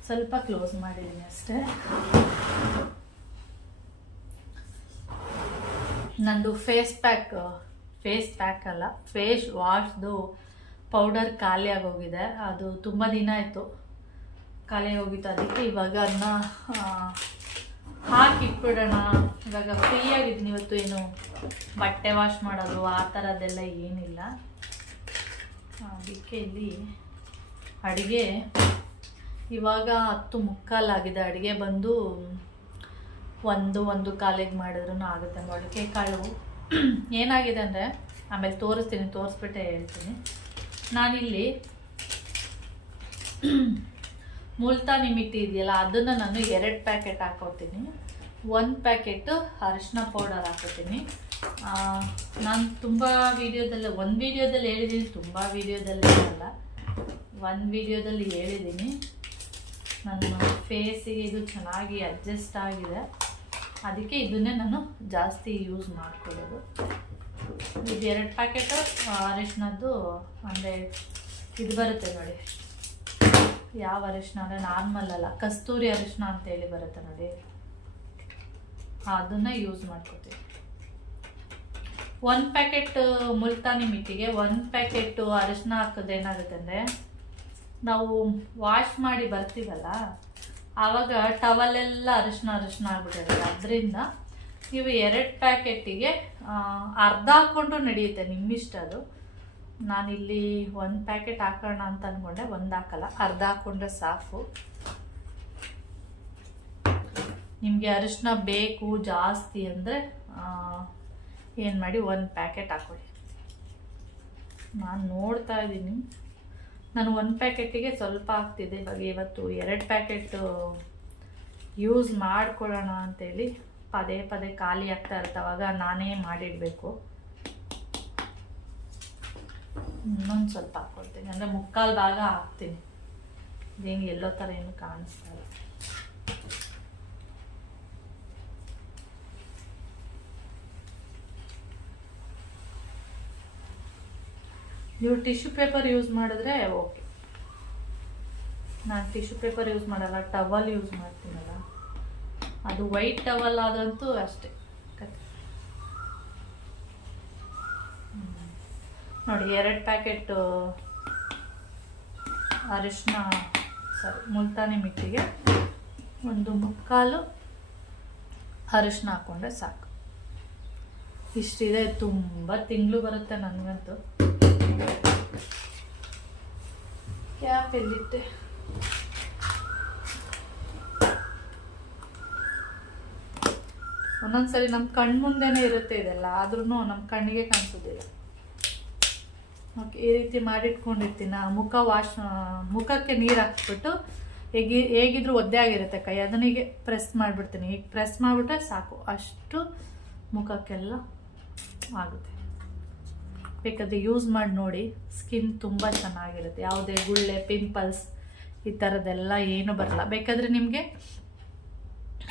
ಸ್ವಲ್ಪ ಕ್ಲೋಸ್ ಮಾಡಿದ್ದೀನಿ ಅಷ್ಟೇ. ನಂದು ಫೇಸ್ ಪ್ಯಾಕ್ ಅಲ್ಲ, ಫೇಸ್ ವಾಶ್ದು ಪೌಡರ್ ಖಾಲಿ ಆಗೋಗಿದೆ. ಅದು ತುಂಬ ದಿನ ಆಯಿತು ಖಾಲಿ ಹೋಗಿತ್ತು. ಅದಕ್ಕೆ ಇವಾಗ ಅದನ್ನ ಹಾಕಿಟ್ಬಿಡೋಣ. ಇವಾಗ ಫ್ರೀಯಾಗಿದ್ದೀನಿ. ಇವತ್ತು ಏನು ಬಟ್ಟೆ ವಾಶ್ ಮಾಡೋದು ಆ ಥರದ್ದೆಲ್ಲ ಏನಿಲ್ಲ. ಅದಕ್ಕೆ ಇಲ್ಲಿ ಅಡುಗೆ ಇವಾಗ 10:45 ಅಡುಗೆ ಬಂದು 1 ಕಾಲಿಗೆ ಮಾಡಿದ್ರೂ ಆಗುತ್ತೆ. ಮೊಳಕೆ ಕಾಳು ಏನಾಗಿದೆ ಅಂದರೆ ಆಮೇಲೆ ತೋರಿಸ್ಬಿಟ್ಟೆ ಹೇಳ್ತೀನಿ. ನಾನಿಲ್ಲಿ ಮುಲ್ತಾನಿ ಮಿಟ್ಟಿ ಇದೆಯಲ್ಲ ಅದನ್ನು ನಾನು 2 ಪ್ಯಾಕೆಟ್ ಹಾಕೋತೀನಿ. 1 ಪ್ಯಾಕೆಟು ಅರಿಶಿನ ಪೌಡರ್ ಹಾಕೋತೀನಿ. ನಾನು ತುಂಬ ವೀಡಿಯೋದಲ್ಲಿ ಒಂದು ವೀಡಿಯೋದಲ್ಲಿ ಹೇಳಿದ್ದೀನಿ, ತುಂಬ ವೀಡಿಯೋದಲ್ಲಿ ಹೇಳಲ್ಲ, ಒಂದು ವೀಡಿಯೋದಲ್ಲಿ ಹೇಳಿದ್ದೀನಿ. ನನ್ನ ಫೇಸಿಗೆ ಇದು ಚೆನ್ನಾಗಿ ಅಡ್ಜಸ್ಟ್ ಆಗಿದೆ, ಅದಕ್ಕೆ ಇದನ್ನೇ ನಾನು ಜಾಸ್ತಿ ಯೂಸ್ ಮಾಡ್ಕೊಳ್ಳೋದು. ಇದು 2 ಪ್ಯಾಕೆಟು ಅರಿಶಿನದ್ದು, ಅಂದರೆ ಇದು ಬರುತ್ತೆ ನೋಡಿ, ಯಾವ ಅರಿಶಿನ ಅಂದರೆ ನಾರ್ಮಲ್ ಅಲ್ಲ, ಕಸ್ತೂರಿ ಅರಿಶಿನ ಅಂತೇಳಿ ಬರುತ್ತೆ ನೋಡಿ, ಅದನ್ನು ಯೂಸ್ ಮಾಡ್ಕೋತೀವಿ. 1 ಪ್ಯಾಕೆಟ್ ಮುಲ್ತಾನಿ ಮಿಟ್ಟಿಗೆ 1 ಪ್ಯಾಕೆಟ್ ಅರಿಶಿನ ಹಾಕೋದು ಏನಾಗುತ್ತೆ ಅಂದರೆ ನಾವು ವಾಶ್ ಮಾಡಿ ಬರ್ತೀವಲ್ಲ ಆವಾಗ ಟವಲೆಲ್ಲ ಅರಿಶಿನ ಆಗ್ಬಿಟ್ಟಿರುತ್ತೆ. ಅದರಿಂದ ನೀವು 2 ಪ್ಯಾಕೆಟಿಗೆ ಅರ್ಧ ಹಾಕ್ಕೊಂಡ್ರು ನಡೆಯುತ್ತೆ, ನಿಮ್ಮಿಷ್ಟ ಅದು. ನಾನಿಲ್ಲಿ 1 ಪ್ಯಾಕೆಟ್ ಹಾಕೋಣ ಅಂತ ಅಂದ್ಕೊಂಡೆ, 1 ಹಾಕಲ್ಲ, ಅರ್ಧ ಹಾಕ್ಕೊಂಡ್ರೆ ಸಾಕು. ನಿಮಗೆ ಅರಿಶಿನ ಬೇಕು ಜಾಸ್ತಿ ಅಂದರೆ ಏನು ಮಾಡಿ 1 ಪ್ಯಾಕೆಟ್ ಹಾಕೊಳ್ಳಿ. ನಾನು ನೋಡ್ತಾ ಇದ್ದೀನಿ, ನಾನು 1 ಪ್ಯಾಕೆಟಿಗೆ ಸ್ವಲ್ಪ ಆಗ್ತಿದೆ. ಇವಾಗ ಇವತ್ತು 2 ಪ್ಯಾಕೆಟ್ ಯೂಸ್ ಮಾಡ್ಕೊಳ್ಳೋಣ ಅಂತೇಳಿ ಪದೇ ಪದೇ ಖಾಲಿ ಆಗ್ತಾ ಇರ್ತಾವಾಗ ನಾನೇ ಮಾಡಿಡಬೇಕು. ಇನ್ನೊಂದು ಸ್ವಲ್ಪ ಹಾಕ್ಕೊಳ್ತೀನಿ, ಅಂದರೆ 3/4 ಭಾಗ ಹಾಕ್ತೀನಿ. ಇದೇನು ಎಲ್ಲೋ ಥರ ಏನು ಕಾಣಿಸ್ತಾ ಇಲ್ಲ. ನೀವು ಟಿಶ್ಯೂ ಪೇಪರ್ ಯೂಸ್ ಮಾಡಿದ್ರೆ ಓಕೆ. ನಾನು ಟಿಶ್ಯೂ ಪೇಪರ್ ಯೂಸ್ ಮಾಡಲ್ಲ, ಟವಲ್ ಯೂಸ್ ಮಾಡ್ತೀನಲ್ಲ, ಅದು ವೈಟ್ ಟವಲ್ ಆದಂತೂ ಅಷ್ಟೇ ಕತೆ. ನೋಡಿ 2 ಪ್ಯಾಕೆಟ್ ಅರಿಶಿನ ಮುಲ್ತಾನಿ ಮಿಟ್ಟಿಗೆ 1/4 ಅರಿಶಿನ ಹಾಕ್ಕೊಂಡ್ರೆ ಸಾಕು. ಇಷ್ಟಿದೆ, ತುಂಬ ತಿಂಗಳು ಬರುತ್ತೆ ನನಗಂತೂ. ಕ್ಯಾಪ್ ಎಲ್ಲಿಟ್ಟೆ? ಒಂದೊಂದ್ಸರಿ ನಮ್ಮ ಕಣ್ಣು ಮುಂದೆನೇ ಇರುತ್ತೆ ಇದೆಲ್ಲ, ಆದ್ರೂ ನಮ್ಮ ಕಣ್ಣಿಗೆ ಕಾಣಿಸೋದಿಲ್ಲ. ಓಕೆ, ಈ ರೀತಿ ಮಾಡಿಟ್ಕೊಂಡಿರ್ತೀನಿ. ಮುಖಕ್ಕೆ ನೀರು ಹಾಕ್ಬಿಟ್ಟು ಹೇಗಿದ್ರೂ ಒದ್ದೆ ಆಗಿರುತ್ತೆ ಕೈ, ಅದನ್ನಿಗೆ ಪ್ರೆಸ್ ಮಾಡಿಬಿಡ್ತೀನಿ. ಈಗ ಪ್ರೆಸ್ ಮಾಡಿಬಿಟ್ರೆ ಸಾಕು, ಅಷ್ಟು ಮುಖಕ್ಕೆಲ್ಲ ಆಗುತ್ತೆ. ಬೇಕಾದರೆ ಯೂಸ್ ಮಾಡಿ ನೋಡಿ, ಸ್ಕಿನ್ ತುಂಬ ಚೆನ್ನಾಗಿರುತ್ತೆ. ಯಾವುದೇ ಗುಳ್ಳೆ, ಪಿಂಪಲ್ಸ್ ಈ ಥರದ್ದೆಲ್ಲ ಏನು ಬರಲ್ಲ. ಬೇಕಾದರೆ ನಿಮಗೆ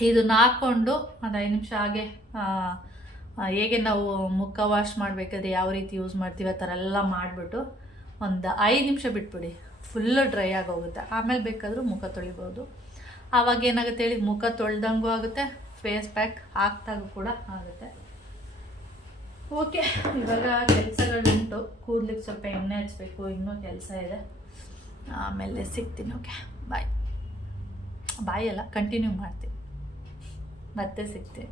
ಇದನ್ನ ಹಾಕ್ಕೊಂಡು ಒಂದು 5 ನಿಮಿಷ ಹಾಗೆ ಹೇಗೆ ನಾವು ಮುಖ ವಾಶ್ ಮಾಡಬೇಕಾದ್ರೆ ಯಾವ ರೀತಿ ಯೂಸ್ ಮಾಡ್ತೀವಿ ಆ ಥರ ಎಲ್ಲ ಮಾಡಿಬಿಟ್ಟು ಒಂದು 5 ನಿಮಿಷ ಬಿಟ್ಬಿಡಿ, ಫುಲ್ಲು ಡ್ರೈ ಆಗೋಗುತ್ತೆ. ಆಮೇಲೆ ಬೇಕಾದರೂ ಮುಖ ತೊಳಿಬೋದು. ಆವಾಗ ಏನಾಗುತ್ತೆ ಹೇಳಿ, ಮುಖ ತೊಳ್ದಂಗೂ ಆಗುತ್ತೆ, ಫೇಸ್ ಪ್ಯಾಕ್ ಹಾಕ್ದಾಗೂ ಕೂಡ ಆಗುತ್ತೆ. ಓಕೆ, ಇವಾಗ ಕೆಲಸಗಳುಂಟು. ಕೂದಲಿಗೆ ಸ್ವಲ್ಪ ಎಣ್ಣೆ ಹಚ್ಚಬೇಕು, ಇನ್ನೂ ಕೆಲಸ ಇದೆ. ಆಮೇಲೆ ಸಿಗ್ತೀನಿ. ಓಕೆ, ಬಾಯ್. ಬಾಯ್ ಅಲ್ಲ, ಕಂಟಿನ್ಯೂ ಮಾಡ್ತೀನಿ, ಮತ್ತೆ ಸಿಗ್ತೀನಿ.